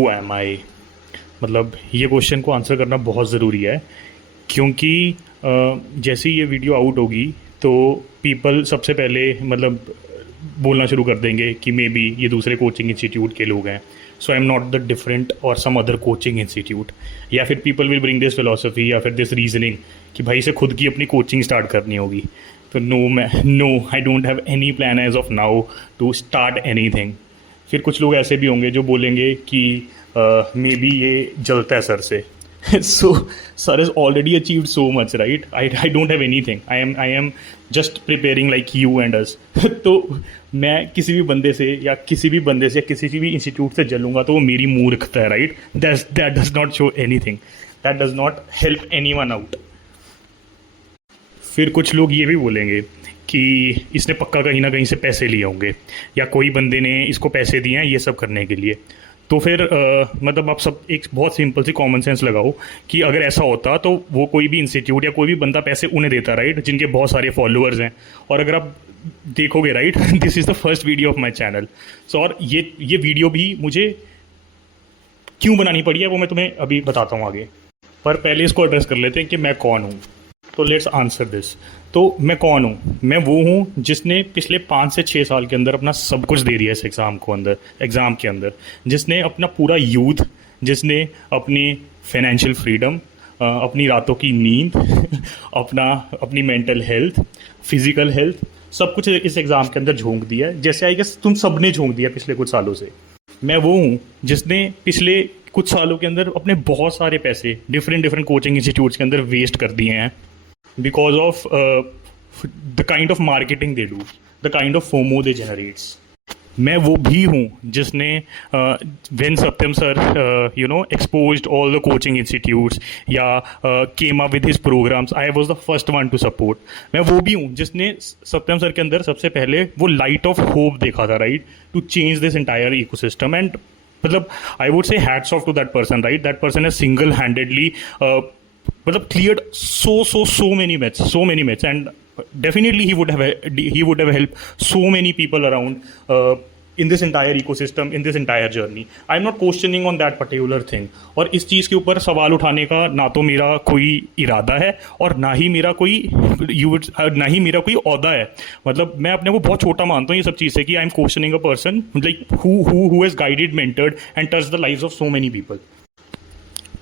Who am आई, मतलब ये question को आंसर करना बहुत ज़रूरी है, क्योंकि जैसे ही ये वीडियो आउट होगी तो पीपल सबसे पहले मतलब बोलना शुरू कर देंगे कि मे बी ये दूसरे कोचिंग इंस्टीट्यूट के लोग हैं, so I am not the different और सम अदर कोचिंग इंस्टीट्यूट। या फिर people will bring this philosophy या फिर दिस रीजनिंग कि भाई से खुद की अपनी कोचिंग स्टार्ट करनी होगी। तो no, I don't have any plan as of now to start anything. फिर कुछ लोग ऐसे भी होंगे जो बोलेंगे कि मे बी ये जलता है सर से। So sir is already achieved so much, right? I don't have anything, I am just preparing like you and us. तो मैं किसी भी बंदे से या किसी भी इंस्टीट्यूट से जलूंगा तो वो मेरी मूर्खता है, right? That does not show any thing, that does not help any one out. फिर कुछ लोग ये भी बोलेंगे कि इसने पक्का कहीं ना कहीं से पैसे लिए होंगे या कोई बंदे ने इसको पैसे दिए हैं ये सब करने के लिए। तो फिर मतलब आप सब एक बहुत सिंपल सी कॉमन सेंस लगाओ कि अगर ऐसा होता तो वो कोई भी इंस्टीट्यूट या कोई भी बंदा पैसे उन्हें देता, राइट, जिनके बहुत सारे फॉलोअर्स हैं। और अगर आप देखोगे, right, this is the first video of my channel. So और ये वीडियो भी मुझे क्यों बनानी पड़ी है वो मैं तुम्हें अभी बताता हूँ आगे। पर पहले इसको एड्रेस कर लेते हैं कि मैं कौन हूँ। तो लेट्स आंसर दिस। तो मैं कौन हूँ? मैं वो हूँ जिसने पिछले 5 से 6 साल के अंदर अपना सब कुछ दे दिया इस एग्ज़ाम के अंदर, जिसने अपना पूरा यूथ, जिसने अपनी फाइनेंशियल फ्रीडम, अपनी रातों की नींद अपनी मेंटल हेल्थ, फिजिकल हेल्थ, सब कुछ इस एग्ज़ाम के अंदर झोंक दिया है, जैसे आई गेस तुम सब ने झोंक दिया पिछले कुछ सालों से। मैं वो हूँ जिसने पिछले कुछ सालों के अंदर अपने बहुत सारे पैसे डिफरेंट कोचिंग इंस्टीट्यूट्स के अंदर वेस्ट कर दिए हैं because of the kind of marketing they do, the kind of FOMO they generates. मैं वो भी हूँ जिसने when Satyam sir exposed all the coaching institutes या came up with his programs, I was the first one to support. मैं वो भी हूँ जिसने सत्यम सर के अंदर सबसे पहले वो light of hope देखा था, right, to change this entire ecosystem. And मतलब I would say hats off to that person, right? That person has single-handedly मतलब cleared so many myths, and definitely he would have helped so many people around in this entire ecosystem, in this entire journey. I'm not questioning on that particular thing. और इस चीज़ के ऊपर सवाल उठाने का ना तो मेरा कोई इरादा है और ना ही मेरा कोई ओहदा है। मतलब मैं अपने को बहुत छोटा मानता हूँ ये सब चीज़ से कि I am questioning a person like who has guided, mentored and touched the lives of so many people.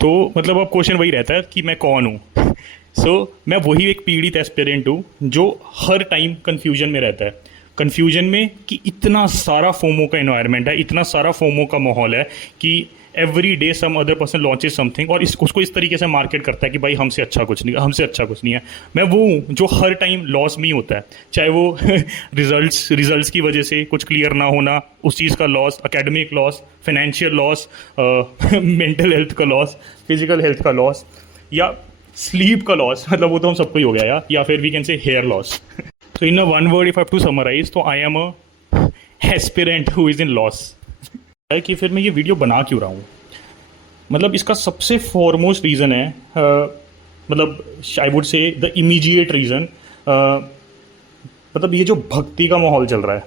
तो मतलब अब क्वेश्चन वही रहता है कि मैं कौन हूँ। सो मैं वही एक पीड़ित एस्पिरेंट हूँ जो हर टाइम कन्फ्यूजन में रहता है। कन्फ्यूजन में कि इतना सारा फोमो का इन्वायरमेंट है, इतना सारा फोमो का माहौल है कि every day some other person launches something और उसको इस तरीके से मार्केट करता है कि भाई हमसे अच्छा कुछ नहीं है। मैं वो हूँ जो हर टाइम लॉस में ही होता है, चाहे वो रिजल्ट्स की वजह से कुछ क्लियर ना होना, उस चीज़ का loss, academic loss, financial loss, mental health का लॉस, फिजिकल हेल्थ का लॉस या स्लीप का लॉस, मतलब वो तो हम सबको ही हो गया या फिर we can say hair loss. So in a one word if I have to summarize, तो I am a aspirant who is in loss. है कि फिर मैं ये वीडियो बना क्यों रहा हूँ? मतलब इसका सबसे फॉरमोस्ट रीज़न है मतलब I would say the immediate reason, मतलब ये जो भक्ति का माहौल चल रहा है,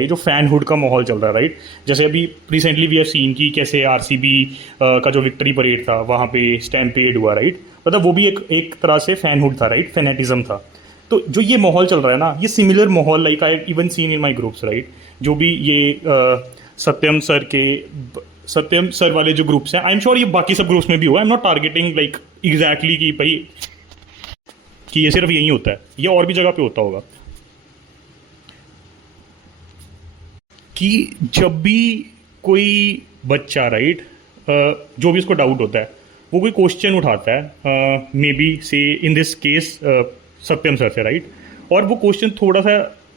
ये जो फैनहुड का माहौल चल रहा है, राइट? जैसे अभी रिसेंटली वी हैव सीन कि कैसे आरसीबी का जो विक्ट्री परेड था वहाँ पे स्टैम्पेड हुआ, राइट? मतलब वो भी एक तरह से फैनहुड था, राइट? फैनेटिज्म था। तो जो ये माहौल चल रहा है ना, ये सिमिलर माहौल like I even seen in my groups, right? जो भी ये सत्यम सर वाले जो ग्रुप्स हैं, आई एम श्योर ये बाकी सब ग्रुप्स में भी हुआ। आई am not targeting like exactly कि भाई कि ये सिर्फ यही होता है, ये और भी जगह पे होता होगा कि जब भी कोई बच्चा, राइट, जो भी उसको डाउट होता है वो कोई क्वेश्चन उठाता है मे बी से in this case Satyam sir से, राइट? और वो क्वेश्चन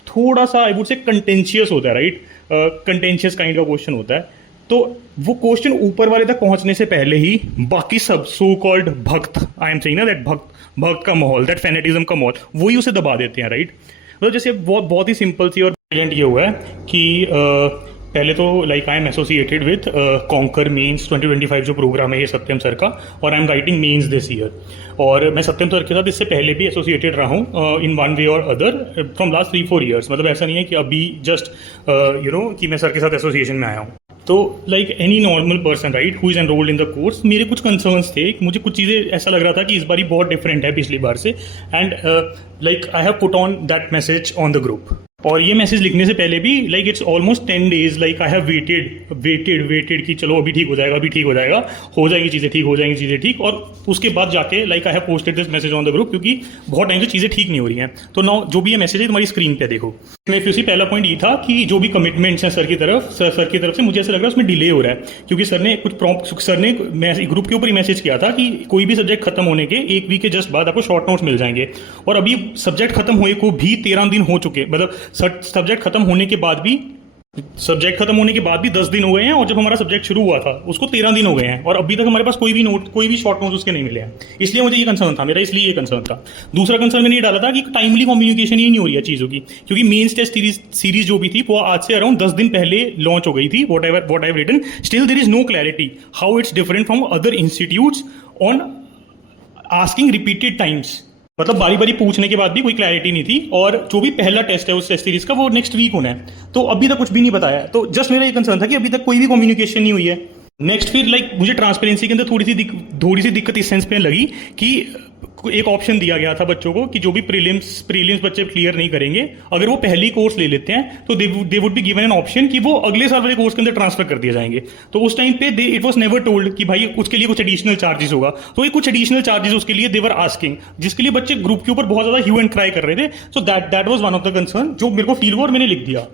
थोड़ा सा आई वुड से कंटेंशियस होता है, राइट? कंटेंशियस काइंड का क्वेश्चन होता है। तो वो क्वेश्चन ऊपर वाले तक पहुंचने से पहले ही बाकी सब सो कॉल्ड भक्त, आई एम सेइंग ना दैट भक्त का माहौल, दैट फैनेटिज्म का माहौल, वही उसे दबा देते हैं, राइट? मतलब जैसे बहुत ही सिंपल सी और ब्रिलियंट ये हुआ है कि पहले तो like I am associated with conquer mains 2025 जो प्रोग्राम है ये सत्यम सर का, और I am writing mains this year. और मैं सत्यम सर के साथ इससे पहले भी एसोसिएटेड रहा हूँ इन वन वे और अदर फ्रॉम लास्ट 3-4 ईयर्स। मतलब ऐसा नहीं है कि अभी जस्ट कि मैं सर के साथ एसोसिएशन में आया हूँ। तो like any normal person right who is enrolled in the course, मेरे कुछ कंसर्न्स थे, मुझे कुछ चीज़ें ऐसा लग रहा था कि इस बार बहुत डिफरेंट है पिछली बार से, and like I have put on that message on the group. और ये मैसेज लिखने से पहले भी like it's almost 10 days like I have waited कि चलो अभी ठीक हो जाएगा, अभी ठीक हो जाएगा, हो जाएंगी चीज़ें ठीक, हो जाएंगी चीज़ें ठीक। और उसके बाद जाके like I have posted this message on the group, क्योंकि बहुत टाइम से चीज़ें ठीक नहीं हो रही हैं। तो नाउ जो भी ये मैसेज है तुम्हारी स्क्रीन पे देखो। इसमें फिर पहला पॉइंट ये था कि जो भी कमिटमेंट्स हैं सर की तरफ से मुझे ऐसा लग रहा है उसमें डिले हो रहा है, क्योंकि सर ने ग्रुप के ऊपर ही मैसेज किया था कि कोई भी सब्जेक्ट खत्म होने के 1 वीक के जस्ट बाद आपको शॉर्ट नोट्स मिल जाएंगे। और अभी सब्जेक्ट खत्म हुए को भी 13 दिन हो चुके, मतलब सब्जेक्ट खत्म होने के बाद भी 10 दिन हो गए हैं, और जब हमारा सब्जेक्ट शुरू हुआ था उसको 13 दिन हो गए हैं, और अभी तक हमारे पास कोई भी शॉर्ट नोट्स उसके नहीं मिले हैं। इसलिए मुझे ये कंसर्न था मेरा, इसलिए ये कंसर्न था। दूसरा कंसर्न मैंने ये डाला था कि टाइमली कम्युनिकेशन ही नहीं हो रही है चीज़ों की, क्योंकि मेंस टेस्ट सीरीज जो भी थी वो आज से अराउंड 10 दिन पहले लॉन्च हो गई थी। What I have written, still there is no clarity how it's different from other institutes on asking repeated times. मतलब बारी बारी पूछने के बाद भी कोई क्लैरिटी नहीं थी, और जो भी पहला टेस्ट है उस टेस्ट सीरीज का वो नेक्स्ट वीक होना है, तो अभी तक कुछ भी नहीं बताया। तो जस्ट मेरा ये कंसर्न था कि अभी तक कोई भी कम्युनिकेशन नहीं हुई है। नेक्स्ट फिर लाइक मुझे ट्रांसपेरेंसी के अंदर थोड़ी सी दिक्कत इस सेंस में लगी कि एक ऑप्शन दिया गया था बच्चों को कि जो भी प्रीलिम्स बच्चे क्लियर नहीं करेंगे, अगर वो पहली कोर्स ले लेते हैं तो they would be given an option कि वो अगले साल वाले कोर्स के अंदर ट्रांसफर कर दिए जाएंगे। तो उस टाइम पे इट वाज नेवर टोल्ड कि भाई उसके लिए कुछ एडिशनल चार्जेस होगा, तो ये कुछ एडिशनल चार्जेस उसके लिए देवर आस्किंग, जिसके लिए बच्चे ग्रुप के ऊपर बहुत ज्यादा ह्यू एंड क्राई कर रहे थे। So that was one of the concern जो मेरे को फील हुआ और मैंने लिख दिया।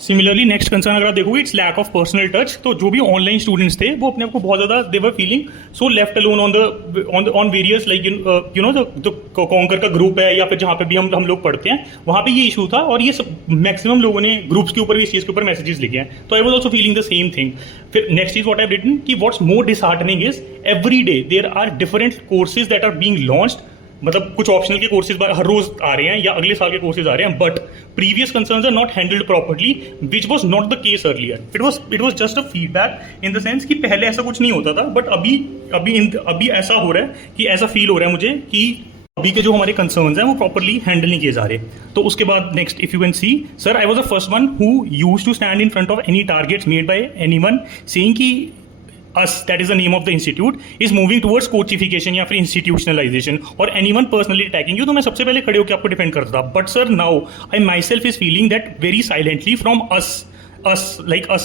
सिमिलरली नेक्स्ट कंसर्न अगर आप देखोगे it's lack of personal touch. तो जो भी ऑनलाइन स्टूडेंट्स थे वो अपने आप को बहुत ज्यादा they were feeling so left alone on various like you know जो कॉन्कर का ग्रुप है या फिर जहाँ पे भी हम लोग पढ़ते हैं वहाँ पे ये इशू था, और ये सब मैक्सिमम लोगों ने ग्रुप्स के ऊपर भी इस चीज़ के ऊपर मैसेजेस लिखे हैं। तो I was also feeling the same thing. फिर नेक्स्ट चीज व्हाट आई हैव रिटन कि what's more disheartening is every day there are different courses that are being launched. मतलब कुछ ऑप्शनल के कोर्सेज हर रोज आ रहे हैं या अगले साल के कोर्सेज आ रहे हैं, but previous concerns are not handled properly, which was not the case earlier. It was just a feedback in the sense कि पहले ऐसा कुछ नहीं होता था, बट अभी ऐसा हो रहा है कि ऐसा फील हो रहा है मुझे कि अभी के जो हमारे कंसर्न्स हैं वो प्रॉपर्ली हैंडल नहीं किए जा रहे। तो उसके बाद next if you can see sir I was the first one who used to stand in front of any targets made by anyone saying कि us, that is the name of the institute, is moving towards coachification या फिर institutionalization और anyone personally attacking you, तो मैं सबसे पहले खड़े होकर आपको डिफेंड करता था। But sir now I myself is feeling that very silently from us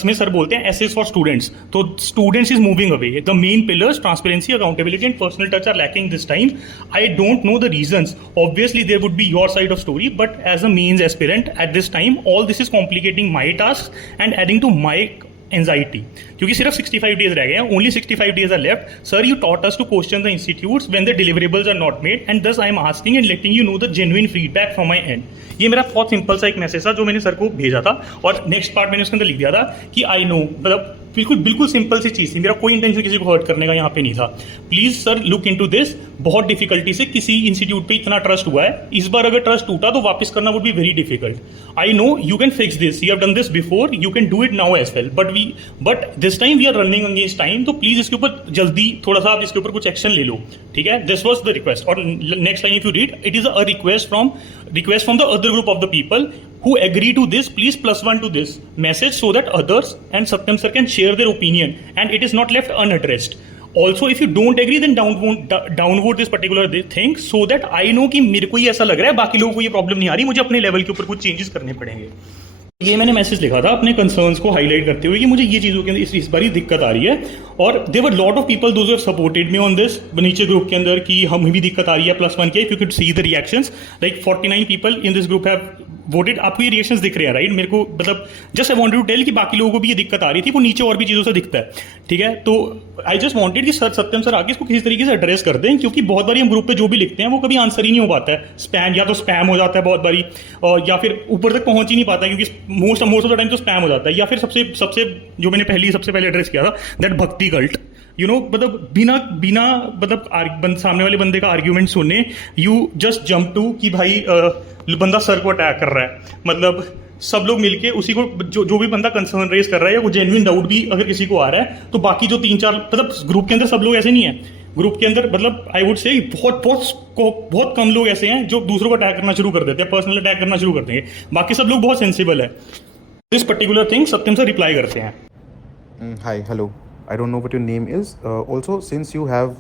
में सर बोलते हैं एस इज फॉर स्टूडेंट्स, तो students is moving away. The main pillars transparency, accountability and personal touch are lacking this time. I don't know the reasons, obviously there would be your side of story, but as a mains aspirant at this time all this is complicating my task and adding to my anxiety, क्योंकि सिर्फ 65 days रह गए हैं, only 65 days are left. Sir you taught us to question the institutes when the deliverables are not made and this I am asking and letting you know the genuine feedback from my end. ये मेरा बहुत simple सा एक message था जो मैंने sir को भेजा था, और नेक्स्ट पार्ट मैंने उसके अंदर लिख दिया था कि आई नो, मतलब बिल्कुल सिंपल सी चीज़ थी, मेरा कोई इंटेंशन किसी को हर्ट करने का यहाँ पे नहीं था। Please sir look into this. बहुत डिफिकल्टी से किसी इंस्टीट्यूट पे इतना ट्रस्ट हुआ है, इस बार अगर ट्रस्ट टूटा तो वापस करना would be very difficult. I know you can fix this, you have done this before, you can do it now as well, but this time we are running against time, तो please इसके ऊपर जल्दी थोड़ा सा आप इसके ऊपर कुछ एक्शन ले लो, ठीक है। This was the request. और next line if you read, it is a request from the other group of the people who agree to this, please +1 to this message so that others and Satyam sir can share their opinion and it is not left unaddressed. Also if you don't agree then downvote this particular thing so that I know कि मेरे को ही ऐसा लग रहा है, बाकी लोगों को ये प्रॉब्लम नहीं आ रही, मुझे अपने लेवल के ऊपर कुछ चेंजेस करने पड़ेंगे। ये मैंने मैसेज लिखा था अपने कंसर्न्स को हाईलाइट करते हुए कि मुझे ये चीज़ों के अंदर इस बार दिक्कत आ रही है, और there were lot of people those have supported me on this नीचे ग्रुप के अंदर कि हमें भी दिक्कत आ रही है +1 के। If you could see the reactions, like 49 people in this group have voted. आपको ये रिएक्शंस दिख रहे हैं राइट? मेरे को मतलब just I wanted to tell कि बाकी लोगों को भी ये दिक्कत आ रही थी, वो नीचे और भी चीज़ों से दिखता है, ठीक है। तो आई जस्ट वांटेड कि सत्यम सर आगे इसको किसी तरीके से एड्रेस कर दें, क्योंकि बहुत बारी हम ग्रुप पे जो भी लिखते हैं वो कभी आंसर ही नहीं हो पाता है। स्पैम या तो स्पैम हो जाता है बहुत बारी, या फिर ऊपर तक पहुंच ही नहीं पाता, क्योंकि मोस्ट ऑफ द टाइम तो स्पैम हो जाता है। या फिर सबसे जो मैंने सबसे पहले एड्रेस किया था, दैट भक्ति कल्ट, यू नो, मतलब बिना मतलब सामने वाले बंदे का आर्ग्यूमेंट सुने यू जस्ट जंप टू कि भाई बंदा सर को अटैक कर रहा है। मतलब सब लोग मिलके उसी को, जो भी बंदा कंसर्न रेज कर रहा है या वो जेन्युइन डाउट भी अगर किसी को आ रहा है, तो बाकी जो 3-4 मतलब ग्रुप के अंदर सब लोग ऐसे नहीं है। ग्रुप के अंदर मतलब आई वुड से बहुत कम लोग ऐसे हैं जो दूसरों को अटैक करना शुरू कर देते हैं, पर्सनल अटैक करना शुरू कर देंगे। बाकी सब लोग बहुत सेंसिबल है। दिस पर्टिकुलर थिंग सत्यम से रिप्लाई करते हैं। Hi, hello. I don't know what your name is. Also, since you have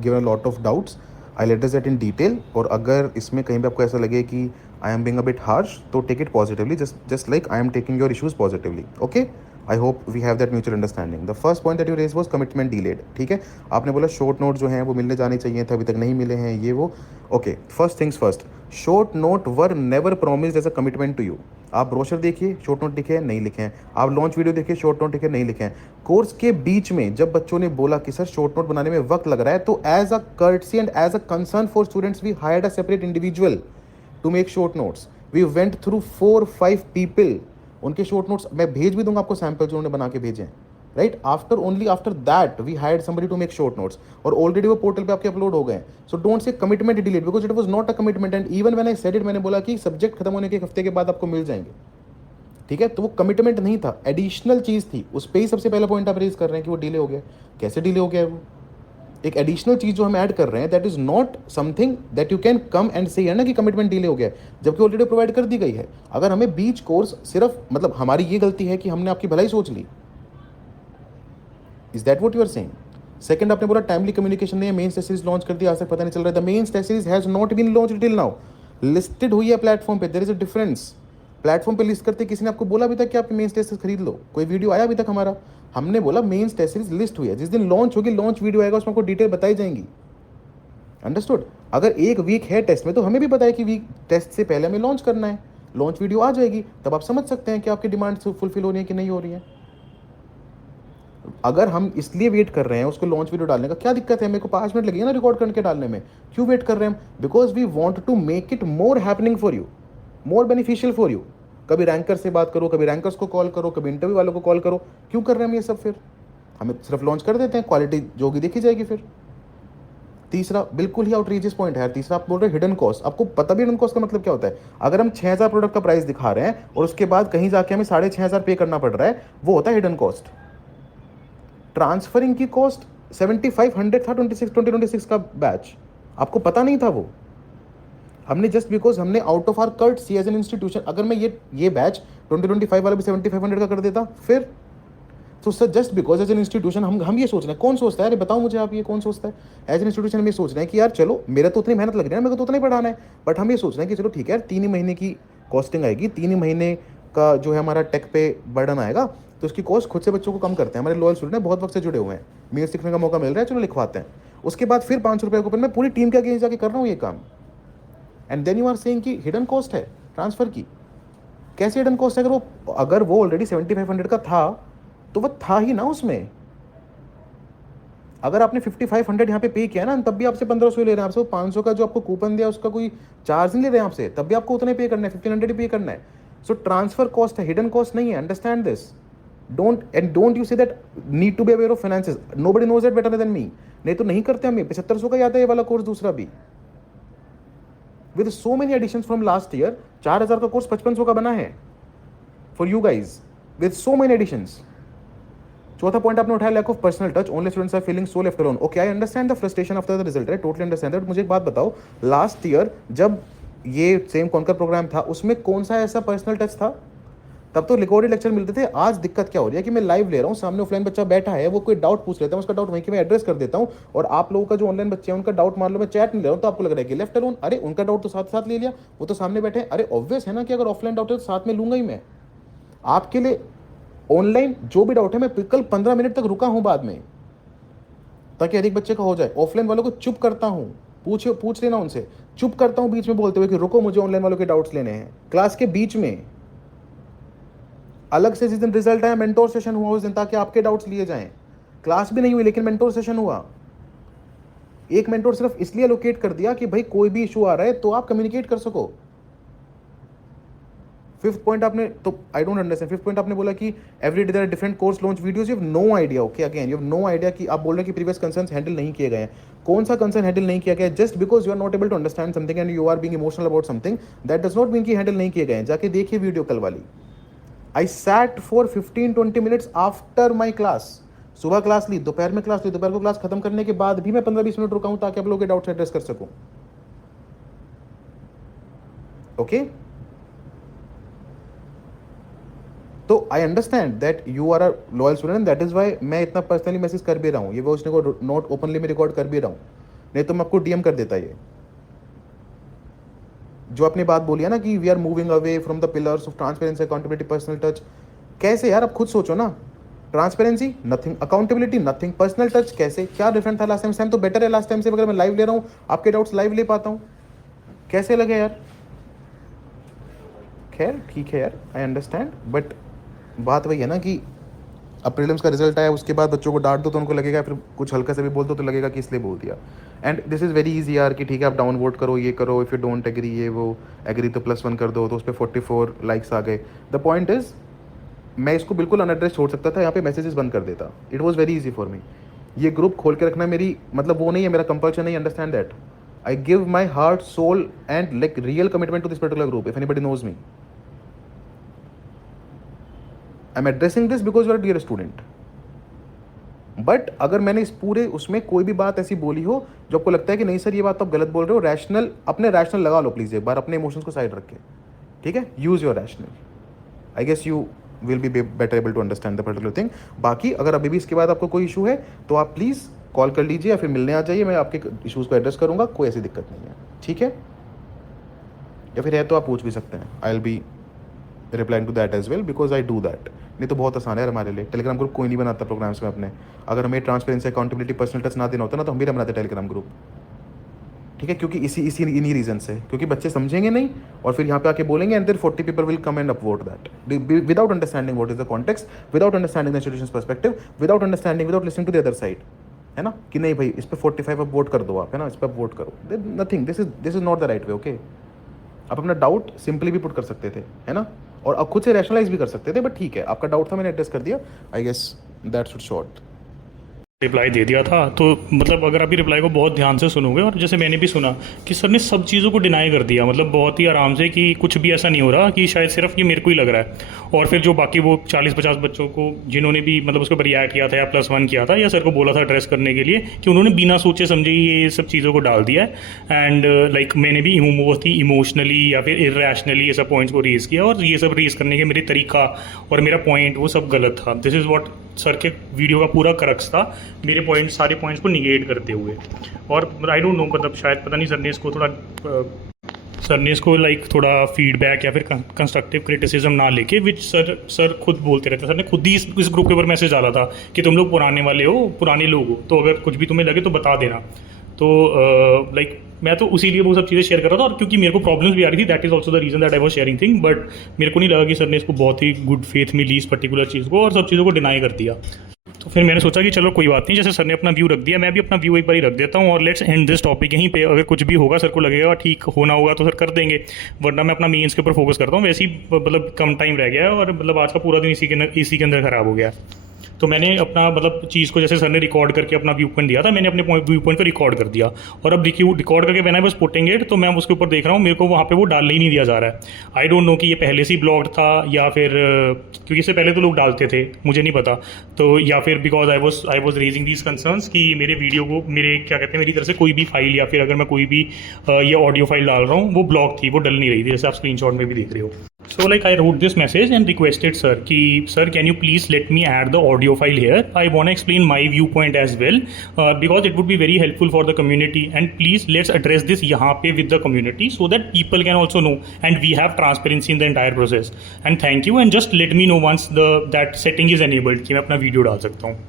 given a lot of doubts, I'll address that in detail. और अगर इसमें कहीं भी आपको ऐसा लगे कि I am being a bit harsh, तो take it positively, just like I am taking your issues positively. Okay? I hope we have that mutual understanding. The first point that you raised was commitment delayed. ठीक है, आपने बोला short note जो हैं वो मिलने जाने चाहिए थे, अभी तक नहीं मिले हैं, ये वो। Okay, first things first, short note were never promised as a commitment to you. आप ब्रोशर देखिए, शॉर्ट नोट लिखे हैं, नहीं लिखे हैं। आप लॉन्च वीडियो देखिए, शॉर्ट नोट लिखे, नहीं लिखे हैं। कोर्स के बीच में जब बच्चों ने बोला कि सर शॉर्ट नोट बनाने में वक्त लग रहा है, तो as a courtesy and as a concern for students we hired a separate individual to make short notes. We went through 4-5 people. उनके शॉर्ट नोट्स मैं भेज भी दूंगा आपको, सैंपल जो उन्होंने बना के भेजे हैं, right. Only after that we hired somebody to make short notes, और ऑलरेडी वो पोर्टल पे आपके अपलोड हो गए हैं। So don't say commitment delete, because it was not a commitment. And even when I said it, मैंने बोला कि सब्जेक्ट खत्म होने के एक हफ्ते के बाद आपको मिल जाएंगे, ठीक है। तो वो कमिटमेंट नहीं था, एडिशनल चीज थी। उस पर ही सबसे पहला पॉइंट आप रेज कर रहे हैं कि वो डिले हो गया। कैसे डिले हो गया है? वो एक एडिशनल चीज जो हम ऐड कर रहे हैं, that is not something that you can come and से है ना कि कमिटमेंट डिले हो गया, जबकि ऑलरेडी प्रोवाइड कर दी गई है। अगर हमें बीच कोर्स सिर्फ, मतलब हमारी ये गलती है कि हमने आपकी भलाई सोच ली। Is that what you are saying? Second, आपने बोला टाइमली कम्युनिकेशन नहीं है, मेंस टेस्ट सीरीज लॉन्च कर दिया, आज तक पता नहीं चल रहा है। The mains test series has not been launched till now. Listed हुई है प्लेटफॉर्म पे, there is a difference. Platform पे लिस्ट करते किसी ने आपको बोला अभी तक कि आप मेंस टेस्ट खरीद लो? कोई वीडियो आया अभी तक हमारा? हमने बोला मेंस टेस्ट सीरीज लिस्ट हुई है, जिस दिन लॉन्च होगी, लॉन्च वीडियो आएगा, उसमें आपको डिटेल बताई जाएंगी। अंडरस्टूड? अगर एक वीक है टेस्ट में, तो हमें भी पता है कि वीक टेस्ट से पहले हमें लॉन्च करना है। लॉन्च वीडियो आ जाएगी, तब आप समझ सकते हैं कि आपकी डिमांड फुलफिल हो रही है कि नहीं हो रही है। अगर हम इसलिए वेट कर रहे हैं उसको लॉन्च वीडियो डालने का, क्या दिक्कत है? मेरे को 5 मिनट लगेगा ना रिकॉर्ड करके डालने में, क्यों वेट कर रहे हैं? Because we want to make it more happening for you, more beneficial for you. कभी रैंकर से बात करो, कभी रैंकर्स को कॉल करो, कभी इंटरव्यू वालों को कॉल करो। क्यों कर रहे हैं हम ये सब? फिर हमें सिर्फ लॉन्च कर देते हैं, क्वालिटी जो होगी देखी जाएगी। फिर तीसरा बिल्कुल ही आउटरीचियस पॉइंट है। तीसरा, आप बोल रहे हैं हिडन कॉस्ट। आपको पता भी हिडन कॉस्ट का मतलब क्या होता है? अगर हम 6000 प्रोडक्ट का प्राइस दिखा रहे हैं और उसके बाद कहीं जाके हमें 6500 पे करना पड़ रहा है, वो होता है हिडन कॉस्ट। ट्रांसफरिंग की कॉस्ट 7500 था 2026 का बैच, आपको पता नहीं था वो। हमने जस्ट बिकॉज हमने out of our courtesy as an institution, अगर मैं ये बैच 2025 वाला भी 7500 का कर देता, फिर तो sir just because as an institution हम ये सोच रहे हैं। कौन सोचता है? अरे बताओ मुझे आप, ये कौन सोचता है? एज एन इंस्टीट्यूशन हम ये सोच रहे हैं कि यार चलो, मेरा तो उतनी मेहनत लग रही है ना, मेरे को तो उतना ही पढ़ाना है, बट हम ये सोच रहे हैं कि चलो ठीक है यार, 3 ही महीने की कॉस्टिंग आएगी, 3 ही महीने का जो है हमारा टेक पे बर्डन आएगा, तो उसकी कॉस्ट खुद से बच्चों को कम करते हैं। हमारे लॉयल स्टूडेंट हैं, बहुत वक्त से जुड़े हुए हैं, मेरे सीखने का मौका मिल रहा है, चलो लिखवाते हैं। उसके बाद फिर 500 रुपये के ऊपर मैं पूरी टीम के अगेंस्ट जाके कर रहा हूँ ये काम। And then you are saying कि हिडन कॉस्ट है ट्रांसफर की। कैसे हिडन कॉस्ट है? अगर वो ऑलरेडी 7500 का था, तो वो था ही ना उसमें। अगर आपने 5500 यहाँ पे पे किया ना, तब भी आपसे 1500 ले रहे हैं। आपसे 500 का जो आपको कूपन दिया उसका कोई चार्ज नहीं ले रहे हैं आपसे, तब भी आपको उतने पे करना है, 1500 ही पे करना है। सो ट्रांसफर कॉस्ट है, हिडन कॉस्ट नहीं है। Understand this. Don't you say that need to be aware of finances. Nobody knows that better than me. नहीं तो नहीं करते हम। 7500 का याद है ये वाला कोर्स, दूसरा भी with so many additions from last year. 4000 का कोर्स 5500 का बना है for you guys with so many additions. चौथा पॉइंट आपने उठाया, lack of personal touch, only students are feeling so left alone. Okay, I understand the frustration after the result, I totally understand that. मुझे एक बात बताओ, last year जब ये same conquer programme था, उसमें कौन सा ऐसा पर्सनल टच था? तब तो रिकॉर्डेड लेक्चर मिलते थे। आज दिक्कत क्या हो रही है कि मैं लाइव ले रहा हूँ, सामने ऑफलाइन बच्चा बैठा है, वो कोई डाउट पूछ लेता है, उसका डाउट वहीं के मैं एड्रेस कर देता हूँ, और आप लोगों का जो ऑनलाइन बच्चे हैं उनका डाउट मान लो मैं चैट नहीं ले रहा हूँ, तो आपको लग रहा है कि लेफ्ट अलोन। अरे उनका डाउट तो साथ साथ ले लिया, वो तो सामने बैठे हैं। अरे ऑब्वियस है ना कि अगर ऑफलाइन डाउट है तो साथ में लूंगा ही मैं। आपके लिए ऑनलाइन जो भी डाउट है, मैं कल 15 मिनट तक रुका हूं बाद में, ताकि अधिक बच्चे का हो जाए। ऑफलाइन वालों को चुप करता हूं, पूछ लेना उनसे, चुप करता हूं बीच में बोलते हुए कि रुको, मुझे ऑनलाइन वालों के डाउट्स लेने हैं। क्लास के बीच में अलग से जिस दिन रिजल्ट आया, मेंटोर सेशन हुआ उस दिन, ताकि आपके डाउट्स लिए जाएं। क्लास भी नहीं हुई, लेकिन मेंटोर सेशन हुआ। एक मेंटोर सिर्फ इसलिए एलोकेट कर दिया कि भाई कोई भी इशू आ रहा है तो आप कम्युनिकेट कर सको। फिफ्थ पॉइंट आपने, तो I don't understand, fifth point आपने बोला कि every day there are different course launch videos, you have no idea, okay, again you have no idea कि आप बोल रहे हैं कि प्रीवियस कंसर्न्स हैंडल नहीं किए गए हैं। कौन सा कंसर्न हैंडल नहीं किया गया है? Just because you are not able to understand something and you are being emotional about something, that does not mean कि हैंडल नहीं किए गए हैं। जाके देखिए वीडियो कल वाली। I sat for 15-20 minutes after my class, सुबह क्लास ली, दोपहर में क्लास ली, दोपहर को क्लास खत्म करने के बाद भी मैं 15-20 मिनट रुका हूं ताकि आप लोगों के डाउट्स एड्रेस कर सकूं, ओके। तो I understand that you are a loyal student and that is why मैं इतना पर्सनली मैसेज कर भी रहा हूँ, ये वो उसने को नोट ओपनली में रिकॉर्ड कर भी रहा हूँ, नहीं तो मैं आपको डीएम कर देता। ये जो आपने बात बोली है ना कि we are moving away from the pillars of transparency, accountability, personal touch, कैसे यार? आप खुद सोचो ना। Transparency nothing, accountability nothing, personal touch कैसे? क्या डिफरेंट था लास्ट टाइम तो बेटर है लास्ट टाइम से, अगर मैं लाइव ले रहा हूँ, आपके डाउट्स लाइव ले पाता हूँ, कैसे लगे यार? खैर ठीक है यार, आई अंडरस्टैंड, बट बात वही है ना कि अब प्रीलिम्स का रिजल्ट आया, उसके बाद बच्चों को डांट दो तो उनको लगेगा, फिर कुछ हल्का से भी बोल दो तो लगेगा कि इसलिए बोल दिया। And this is very easy यार कि ठीक है आप डाउन वोट करो, ये करो, इफ़ यू डोंट एग्री ये वो, एग्री तो +1 कर दो, तो उस पर 44 लाइक्स आ गए। द पॉइंट इज़ मैं इसको बिल्कुल अनएड्रेस छोड़ सकता था, यहाँ पे मैसेजेस बंद कर देता, it was very easy for me. ये ग्रुप खोल के रखना मेरी मतलब वो नहीं है, मेरा कंपल्शन नहीं, understand that. I give my heart, soul and like real commitment to this particular group, if anybody knows me. I am addressing this because you are dear student. But अगर मैंने इस पूरे उसमें कोई भी बात ऐसी बोली हो जो आपको लगता है कि नहीं सर ये बात तो आप गलत बोल रहे हो, रैशनल, अपने रैशनल लगा लो प्लीज एक बार, अपने इमोशंस को साइड रख के, ठीक है? Use your rational, I guess you will be better able to understand the particular thing. बाकी अगर अभी भी इसके बाद आपको कोई इशू है तो आप प्लीज़ कॉल कर लीजिए या फिर मिलने आ जाइए, मैं आपके इशूज़ को एड्रेस करूँगा, कोई ऐसी दिक्कत नहीं है, ठीक है? या फिर है तो आप पूछ भी सकते हैं, I will be replying to that as well because I do that. नहीं तो बहुत आसान है हमारे लिए, टेलीग्राम ग्रुप कोई नहीं बनाता प्रोग्राम्स में अपने। अगर हमें ट्रांसपेरेंसी, अकाउंटेबिलिटी, पर्सनल टच ना देना होता ना तो हम भी ना बनाते टेलीग्राम ग्रुप, ठीक है? क्योंकि इन्हीं रीजन से, क्योंकि बच्चे समझेंगे नहीं और फिर यहाँ पे आके बोलेंगे and there 40 people will come and upvote that without understanding what is the context, without understanding the institutions perspective, without understanding, without listening to the other side, है ना? कि नहीं भाई इस पर 45 अब वोट कर दो आप, है ना, इस पर वोट करो, nothing, this is not the right way, okay? आप अपना डाउट सिंपली भी पुट कर सकते थे, है ना, और आप खुद से रैशनलाइज भी कर सकते थे, बट ठीक है आपका डाउट था, मैंने एड्रेस कर दिया, I guess that should sort. Reply दे दिया था। तो मतलब अगर अभी रिप्लाई को बहुत ध्यान से सुनोगे, और जैसे मैंने भी सुना कि सर ने सब चीज़ों को डिनाई कर दिया, मतलब बहुत ही आराम से, कि कुछ भी ऐसा नहीं हो रहा, कि शायद सिर्फ ये मेरे को ही लग रहा है। और फिर जो बाकी वो 40-50 बच्चों को जिन्होंने भी मतलब उसके ऊपर रिएक्ट किया था या +1 किया था या सर को बोला था एड्रेस करने के लिए, कि उन्होंने बिना सोचे समझे ये सब चीज़ों को डाल दिया है। एंड लाइक मैंने भी बहुत ही इमोशनली या फिर इरेशनली ये सब पॉइंट्स को रेज़ किया, और ये सब रेज़ करने के मेरे तरीका और मेरा पॉइंट वो सब गलत था। दिस इज़ वॉट सर के वीडियो का पूरा क्रक्स था, मेरे पॉइंट सारे पॉइंट्स को निगेट करते हुए। और आई डोंट नो, मतलब शायद पता नहीं सर ने इसको लाइक थोड़ा फीडबैक या फिर कंस्ट्रक्टिव क्रिटिसिज्म ना लेके, विच सर खुद बोलते रहते, सर ने खुद ही इस ग्रुप के ऊपर मैसेज डाला था कि तुम लोग पुराने वाले हो, पुराने लोग हो, तो अगर कुछ भी तुम्हें लगे तो बता देना। तो लाइक मैं तो उसी लिए वो सब चीज़ें शेयर कर रहा था, और क्योंकि मेरे को प्रॉब्लम्स भी आ रही थी, that is also the reason that I was sharing thing. But मेरे को नहीं लगा कि सर ने इसको बहुत ही गुड फेथ में ली इस पर्टिकुलर चीज़ को, और सब चीज़ों को डिनाई कर दिया। तो फिर मैंने सोचा कि चलो कोई बात नहीं, जैसे सर ने अपना व्यू रख दिया, मैं भी अपना व्यू एक बार ही रख देता हूँ, और लेट्स एंड दिस टॉपिक यहीं पे। अगर कुछ भी होगा, सर को लगेगा ठीक होना होगा तो सर कर देंगे, वरना मैं अपना मेंस के ऊपर फोकस करता हूँ। वैसे ही मतलब कम टाइम रह गया है, और मतलब आज का पूरा दिन इसी के अंदर ख़राब हो गया। तो मैंने अपना मतलब चीज़ को, जैसे सर ने रिकॉर्ड करके अपना व्यू पॉइंट दिया था, मैंने अपने व्यू पॉइंट को रिकॉर्ड कर दिया, और अब रिकॉर्ड करके मैंने बस पुटिंग इट, तो मैं उसके ऊपर देख रहा हूँ, मेरे को वहाँ पे वो डालने ही नहीं दिया जा रहा है। आई डोंट नो कि ये पहले से ही ब्लॉक्ड था, या फिर क्योंकि इससे पहले तो लोग डालते थे, मुझे नहीं पता, तो या फिर because I was raising these concerns कि मेरे वीडियो को, मेरे क्या कहते हैं, मेरी तरफ से कोई भी फाइल या फिर अगर मैं कोई भी ये ऑडियो फाइल डाल रहा हूँ वो ब्लॉक थी, वो डल नहीं रही थी, जैसे आप स्क्रीनशॉट में भी देख रहे हो। So like I wrote this message and requested sir कि sir can you please let me add the audio file here, I want to explain my viewpoint as well because it would be very helpful for the community, and please let's address this यहाँ पे with the community so that people can also know and we have transparency in the entire process, and thank you, and just let me know once that setting is enabled कि मैं अपना video डाल सकता हूँ।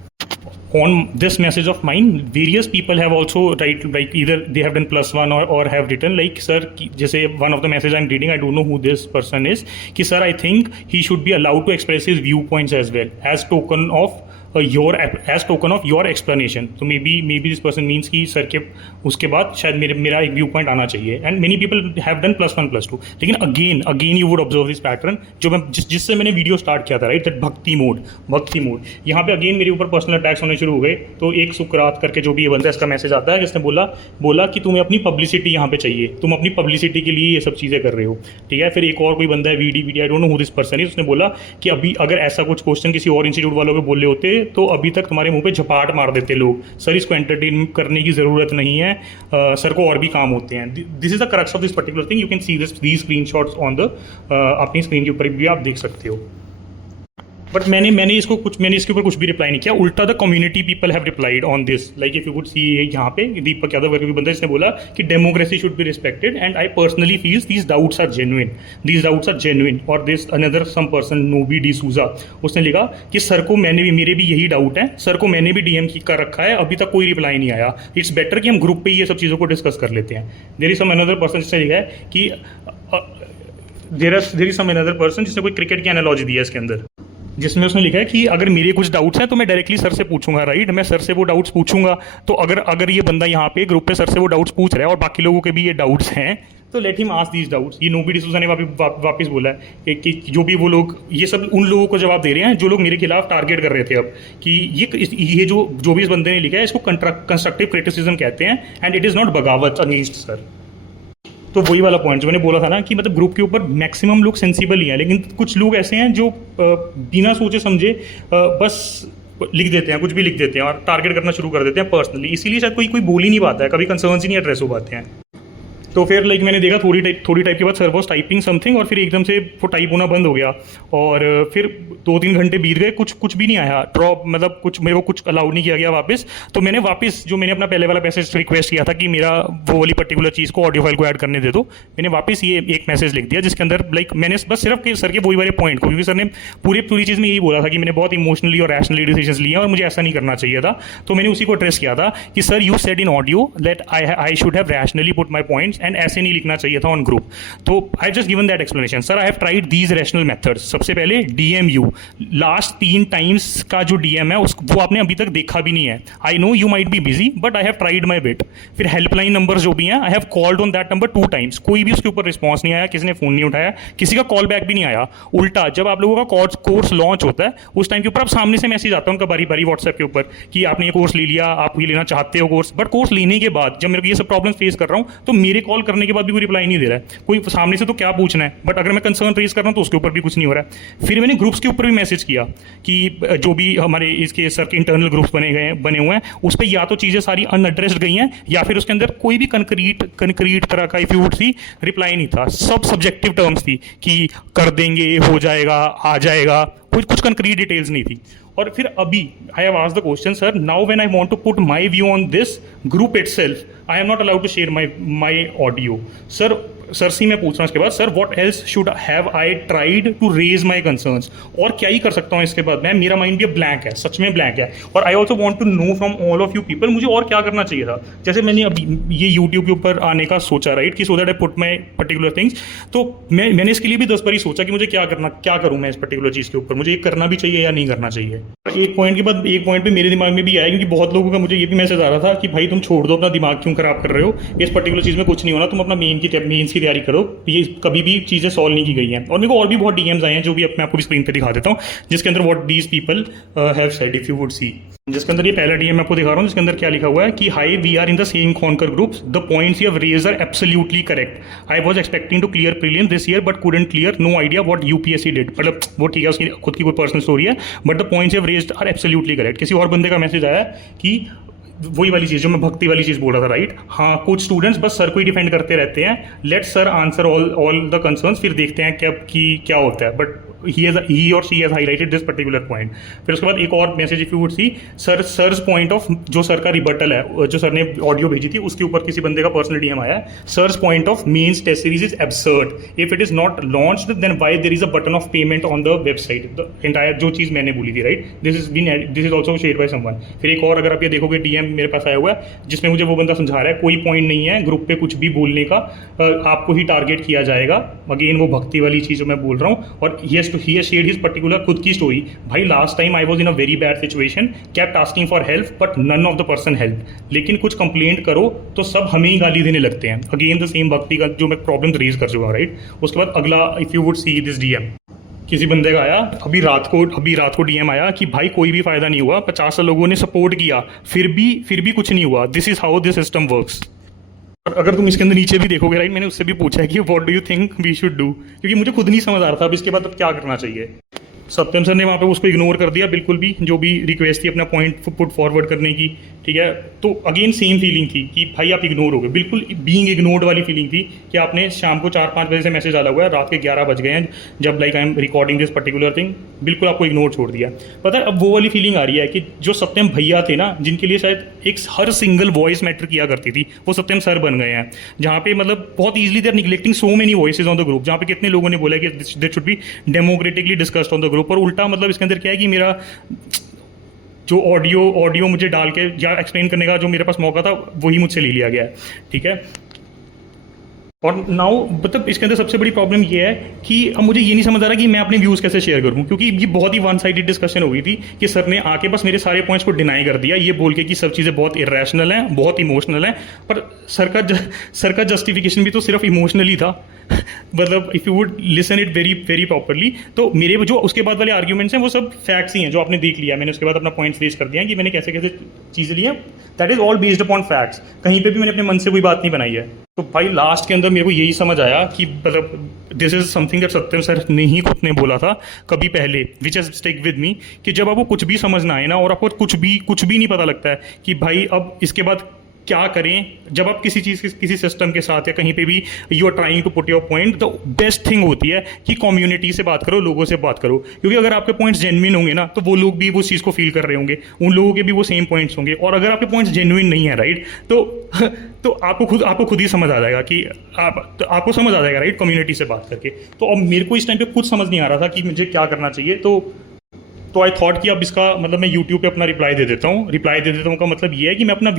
On this message of mine, various people have also like either they have done +1 or have written like sir, जैसे one of the message I'm reading, I don't know who this person is, कि sir I think he should be allowed to express his viewpoints as well as token of your as token of your explanation. तो maybe this person means कि sir के उसके बाद शायद मेरा एक view point आना चाहिए। And many people have done +1 +2। लेकिन again you would observe this pattern जो मैं जिससे मैंने वीडियो स्टार्ट किया था, राइट, दैट भक्ति मोड। यहाँ पे अगेन मेरे ऊपर पर्सनल अटैक्स होने शुरू हो गए। तो एक सुकरात करके जो भी ये बंदा, इसका मैसेज आता है, जिसने बोला कि तुम्हें अपनी पब्लिसिटी यहाँ पे चाहिए, तुम अपनी पब्लिसिटी के लिए ये सब चीज़ें कर रहे हो, ठीक है। फिर एक और कोई बंदा है VD, I don't know who this person is, उसने बोला कि अभी अगर ऐसा कुछ क्वेश्चन किसी और इंस्टीट्यूट वालों को बोले होते तो अभी तक तुम्हारे मुंह पे झपाट मार देते लोग। सर इसको एंटरटेन करने की ज़रूरत नहीं है, सर को और भी काम होते हैं। This is the crux of this particular thing. You can see these screenshots on the अपनी स्क्रीन के ऊपर भी आप देख सकते हो। बट मैंने इसके ऊपर कुछ भी रिप्लाई नहीं किया। उल्टा the community people have replied on this, like if you could see यहाँ पे दीपक यादव करके बंदा, जिसने बोला कि democracy should be respected and I personally feels these doubts are genuine. और this another some person Nobi D'Souza, उसने लिखा कि सर को मेरे भी यही डाउट है, सर को मैंने भी डीएम कर रखा है, अभी तक कोई रिप्लाई नहीं आया। इट्स बेटर कि हम ग्रुप पे ये सब चीज़ों को डिस्कस कर लेते हैं। There is some another person जिसने लिखा है कि there is some another person जिसने कोई क्रिकेट की एनालॉजी दी है इसके अंदर, जिसमें उसने लिखा है कि अगर मेरे कुछ डाउट्स हैं तो मैं डायरेक्टली सर से पूछूंगा, राइट, मैं सर से वो डाउट्स पूछूंगा। तो अगर ये बंदा यहाँ पे ग्रुप पे सर से वो डाउट्स पूछ रहा है और बाकी लोगों के भी ये डाउट्स हैं, तो let him ask these doubts. ये नोबी डिसूजा ने वापस बोला है कि जो भी वो लोग, ये सब उन लोगों को जवाब दे रहे हैं जो लोग मेरे खिलाफ टारगेट कर रहे थे अब, कि ये जो भी इस बंदे ने लिखा है इसको कंस्ट्रक्टिव क्रिटिसिज्म कहते हैं एंड इट इज़ नॉट बगावत अगेंस्ट सर। तो वही वाला पॉइंट जो मैंने बोला था ना कि मतलब ग्रुप के ऊपर मैक्सिमम लोग सेंसिबल ही हैं, लेकिन कुछ लोग ऐसे हैं जो बिना सोचे समझे बस लिख देते हैं, कुछ भी लिख देते हैं और टारगेट करना शुरू कर देते हैं पर्सनली। इसीलिए शायद कोई बोल ही नहीं पाता है, कभी कंसर्न्स ही नहीं एड्रेस हो पाते हैं। तो फिर लाइक मैंने देखा थोड़ी टाइप के बाद सर वॉज टाइपिंग समथिंग और फिर एकदम से वो टाइप होना बंद हो गया और फिर 2-3 घंटे बीत गए, कुछ भी नहीं आया ड्रॉप, मतलब मेरे को कुछ अलाउड नहीं किया गया वापस। तो मैंने वापस जो मैंने अपना पहले वाला मैसेज रिक्वेस्ट किया था कि मेरा वो वाली पर्टिकुलर चीज़ को ऑडियो फाइल को ऐड करने दे दो, मैंने वापस ये एक मैसेज लिख दिया जिसके अंदर लाइक मैंने बस सिर्फ सर के वही वाले पॉइंट को, क्योंकि सर ने पूरी चीज़ में यही बोला था कि मैंने बहुत इमोशनली और रैशनली डिसीजंस लिए और मुझे ऐसा नहीं करना चाहिए था। तो मैंने उसी को एड्रेस किया था कि sir you said in audio that I should have rationally put my points and ऐसे नहीं लिखना चाहिए था ऑन ग्रुप। तो I just given that explanation. Sir I have tried these rational methods. सबसे पहले DMU, लास्ट 3 टाइम्स का जो DM है वो आपने अभी तक देखा भी नहीं है। आई know you might be busy but I have tried my bit. फिर हेल्पलाइन नंबर जो भी हैं, I have called on that number 2 times, कोई भी उसके ऊपर रिस्पॉन्स नहीं आया, किसी ने फ़ोन नहीं उठाया, किसी का कॉल बैक भी नहीं आया। उल्टा जब आप लोगों का कोर्स लॉन्च होता है उस टाइम के ऊपर आप सामने से मैसेज आता है उनका बारी बारी व्हाट्सएप के ऊपर कि आपने ये कोर्स ले लिया, आप ये लेना चाहते हो कोर्स। बट कोर्स लेने के बाद जब मेरे को ये सब प्रॉब्लम फेस कर रहा हूँ तो मेरे कॉल करने के बाद भी कोई रिप्लाई नहीं दे रहा है। कोई सामने से तो क्या पूछना है, बट अगर मैं कंसर्न रेज कर रहा हूँ तो उसके ऊपर भी कुछ नहीं हो रहा है। फिर मैंने ग्रुप्स के ऊपर भी मैसेज किया कि जो भी हमारे इसके सर के इंटरनल ग्रुप्स बने हुए हैं उस पर या तो चीज़ें सारी अनएड्रेस्ड गई हैं या फिर उसके अंदर कोई भी कंक्रीट तरह का if you would C reply नहीं था। सब सब्जेक्टिव टर्म्स थी कि कर देंगे, हो जाएगा, आ जाएगा, कुछ कंक्रीट डिटेल्स नहीं थी। और फिर अभी I have asked the question, sir now when I want to put my view on this group itself I am not allowed to share my audio. Sir से मैं पूछ रहा हूँ इसके बाद, sir what else should have I tried to raise my concerns, और क्या ही कर सकता हूँ इसके बाद मैं, मेरा माइंड भी ब्लैंक है, सच में ब्लैंक है। और I also want to know from all of you people मुझे और क्या करना चाहिए था। जैसे मैंने अभी ये यूट्यूब के ऊपर आने का सोचा, राइट, कि so that I put my particular things. तो मैंने इसके लिए भी 10 बार ही सोचा कि मुझे क्या करूँ मैं इस पर्टिकुलर चीज़ के ऊपर, मुझे ये करना भी चाहिए या नहीं करना चाहिए। एक पॉइंट के बाद एक पॉइंट पे मेरे दिमाग में भी आया, क्योंकि बहुत लोगों का मुझे ये भी मैसेज आ रहा था कि भाई तुम छोड़ दो, अपना दिमाग क्यों खराब कर रहे हो, इस पर्टिकुलर चीज़ में कुछ नहीं होना, तुम अपना मेंस की तैयारी करो, ये कभी भी चीज़ें सॉल्व नहीं की गई हैं। और मेरे को और भी बहुत DMs आए हैं जो भी मैं आपको भी स्क्रीन पे दिखा देता हूँ, जिसके अंदर what these people have said if you would सी। जिसके अंदर ये पहला DM मैं आपको दिखा रहा हूँ, जिसके अंदर क्या लिखा हुआ है कि hi we are in the same conquer groups, the points you have raised are absolutely correct, I was expecting to clear prelims this year but couldn't clear, no idea what UPSC did. मतलब वो ठीक है, उसकी खुद की कोई personal story है, but the points you have raised are absolutely correct. किसी और बंदे का मैसेज आया कि वही वाली चीज़ जो मैं भक्ति वाली चीज़ बोल रहा था, राइट, हाँ, कुछ स्टूडेंट्स बस सर को ही डिफेंड करते रहते हैं, let sir answer all the concerns, फिर देखते हैं क्या होता है। But he or she has highlighted this particular point। फिर उसके बाद एक और message if you would see, sir's point of, जो सर का रिबटल है, जो सर ने ऑडियो भेजी थी उसके ऊपर किसी बंदे का पर्सनल DM आया है, sir's point of mains test series is absurd, if it is not launched then why there is a button of payment on the website, the entire जो चीज़ मैंने बोली थी, right, this is also shared by someone. फिर एक और अगर आप ये देखोगे DM मेरे पास आया हुआ है, जिसमें मुझे वो बंदा समझा रहा है कोई पॉइंट नहीं है ग्रुप पे कुछ भी बोलने का, आपको ही टारगेट किया जाएगा। अगेन वो भक्ति वाली चीज़ जो मैं बोल रहा हूँ। और yes he has shared his particular खुद की story. भाई last time I was in a very bad situation, kept asking for help, but none of the person helped. लेकिन कुछ कंप्लेंट करो तो सब हमें ही गाली देने लगते हैं. अगेन द सेम भक्ति का जो मैं प्रॉब्लम रेज कर चुका हूँ, राइट. उसके बाद अगला, if you would see this DM, किसी बंदे का आया अभी रात को डीएम आया कि भाई कोई भी फायदा नहीं हुआ, 50 लोगों ने सपोर्ट किया, फिर भी कुछ नहीं हुआ. This is how this system works. और अगर तुम इसके अंदर नीचे भी देखोगे, राइट, मैंने उससे भी पूछा है कि what do you think we should do, क्योंकि मुझे खुद नहीं समझ आ रहा था अब इसके बाद अब क्या करना चाहिए. सत्यम सर ने वहाँ पे उसको इग्नोर कर दिया बिल्कुल भी, जो भी रिक्वेस्ट थी अपना पॉइंट पुट फॉरवर्ड करने की, ठीक है. तो अगेन सेम फीलिंग थी कि भाई आप इग्नोर हो गए, बिल्कुल बीइंग इग्नोर्ड वाली फीलिंग थी कि आपने शाम को 4-5 बजे से मैसेज डाला हुआ है, रात के 11 बज गए हैं जब like I M recording this particular thing, बिल्कुल आपको इग्नोर छोड़ दिया. पता है अब वो वाली फीलिंग आ रही है कि जो सत्यम भैया थे ना, जिनके लिए शायद एक हर सिंगल वॉइस मैटर किया करती थी, वो सत्यम सर बन गए हैं. जहाँ पे मतलब बहुत easily they are neglecting so many voices on the group, जहाँ पे कितने लोगों ने बोला कि this should be democratically discussed on the group, और उल्टा मतलब इसके अंदर क्या है कि मेरा जो ऑडियो मुझे डाल के या एक्सप्लेन करने का जो मेरे पास मौका था वही मुझसे ले लिया गया है, ठीक है. और नाउ मतलब इसके अंदर सबसे बड़ी प्रॉब्लम ये है कि अब मुझे ये नहीं समझ आ रहा कि मैं अपने व्यूज़ कैसे शेयर करूं, क्योंकि ये बहुत ही वन साइडेड डिस्कशन हो गई थी कि सर ने आके बस मेरे सारे पॉइंट्स को डिनाई कर दिया, ये बोल के कि सब चीज़ें बहुत इरेशनल हैं, बहुत इमोशनल हैं. पर सर का जस्टिफिकेशन भी तो सिर्फ इमोशनल ही था. मतलब if you would listen it very very properly, तो मेरे जो उसके बाद वाले आर्ग्यूमेंट्स हैं वो सब फैक्ट्स ही हैं जो आपने देख लिया. मैंने उसके बाद अपना पॉइंट्स रेज कर दिया कि मैंने कैसे कैसे चीज़ें ली हैं. That is all based upon facts. कहीं पे भी मैंने अपने मन से कोई बात नहीं बनाई है. तो भाई लास्ट के अंदर मेरे को यही समझ आया कि मतलब this is something that Satyam sir ने ही खुद ने बोला था कभी पहले, which has stick with me, कि जब आपको कुछ भी समझ ना आए ना और आपको कुछ भी नहीं पता लगता है कि भाई अब इसके बाद क्या करें, जब आप किसी चीज़ किसी सिस्टम के साथ या कहीं पे भी you are trying to put your point, the best thing होती है कि कम्युनिटी से बात करो, लोगों से बात करो, क्योंकि अगर आपके पॉइंट्स जेन्युइन होंगे ना तो वो लोग भी उस चीज़ को फील कर रहे होंगे, उन लोगों के भी वो सेम पॉइंट्स होंगे. और अगर आपके पॉइंट्स जेन्युइन नहीं है, राइट, तो आपको खुद ही समझ आ जाएगा कि आपको समझ आ जाएगा, राइट, कम्युनिटी से बात करके. तो अब मेरे को इस टाइम पे कुछ समझ नहीं आ रहा था कि मुझे क्या करना चाहिए. तो आई थॉट कि अब इसका मतलब मैं यूट्यूब पे अपना रिप्लाई दे देता हूँ. का मतलब ये है कि मैं अपना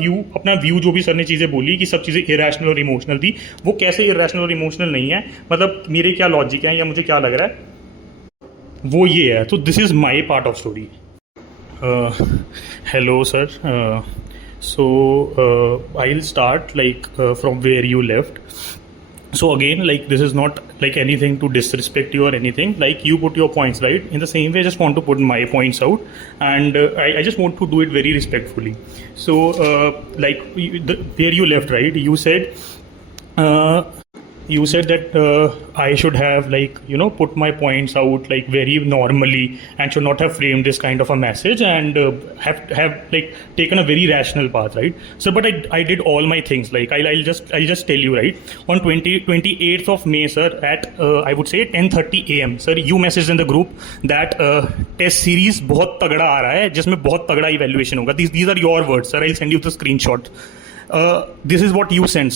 व्यू जो भी सर ने चीज़ें बोली कि सब चीज़ें इरेशनल और इमोशनल थी, वो कैसे इरेशनल और इमोशनल नहीं है, मतलब मेरे क्या लॉजिक है या मुझे क्या लग रहा है वो ये है. तो this is my part of story. Hello sir, so I will start like from where you left. So again, like this is not like anything to disrespect you or anything. Like you put your points right. In the same way, I just want to put my points out, and I just want to do it very respectfully. So like where you left, right? You said that I should have like put my points out like very normally and should not have framed this kind of a message and have like taken a very rational path, right? So but I did all my things. Like I'll just tell you, right, on 28th of May, sir, at I would say 10:30 AM, sir, you messaged in the group that test series बहुत तगड़ा आ रहा है जिसमें बहुत तगड़ा evaluation होगा. These are your words, sir. I'll send you the screenshot. This is what you send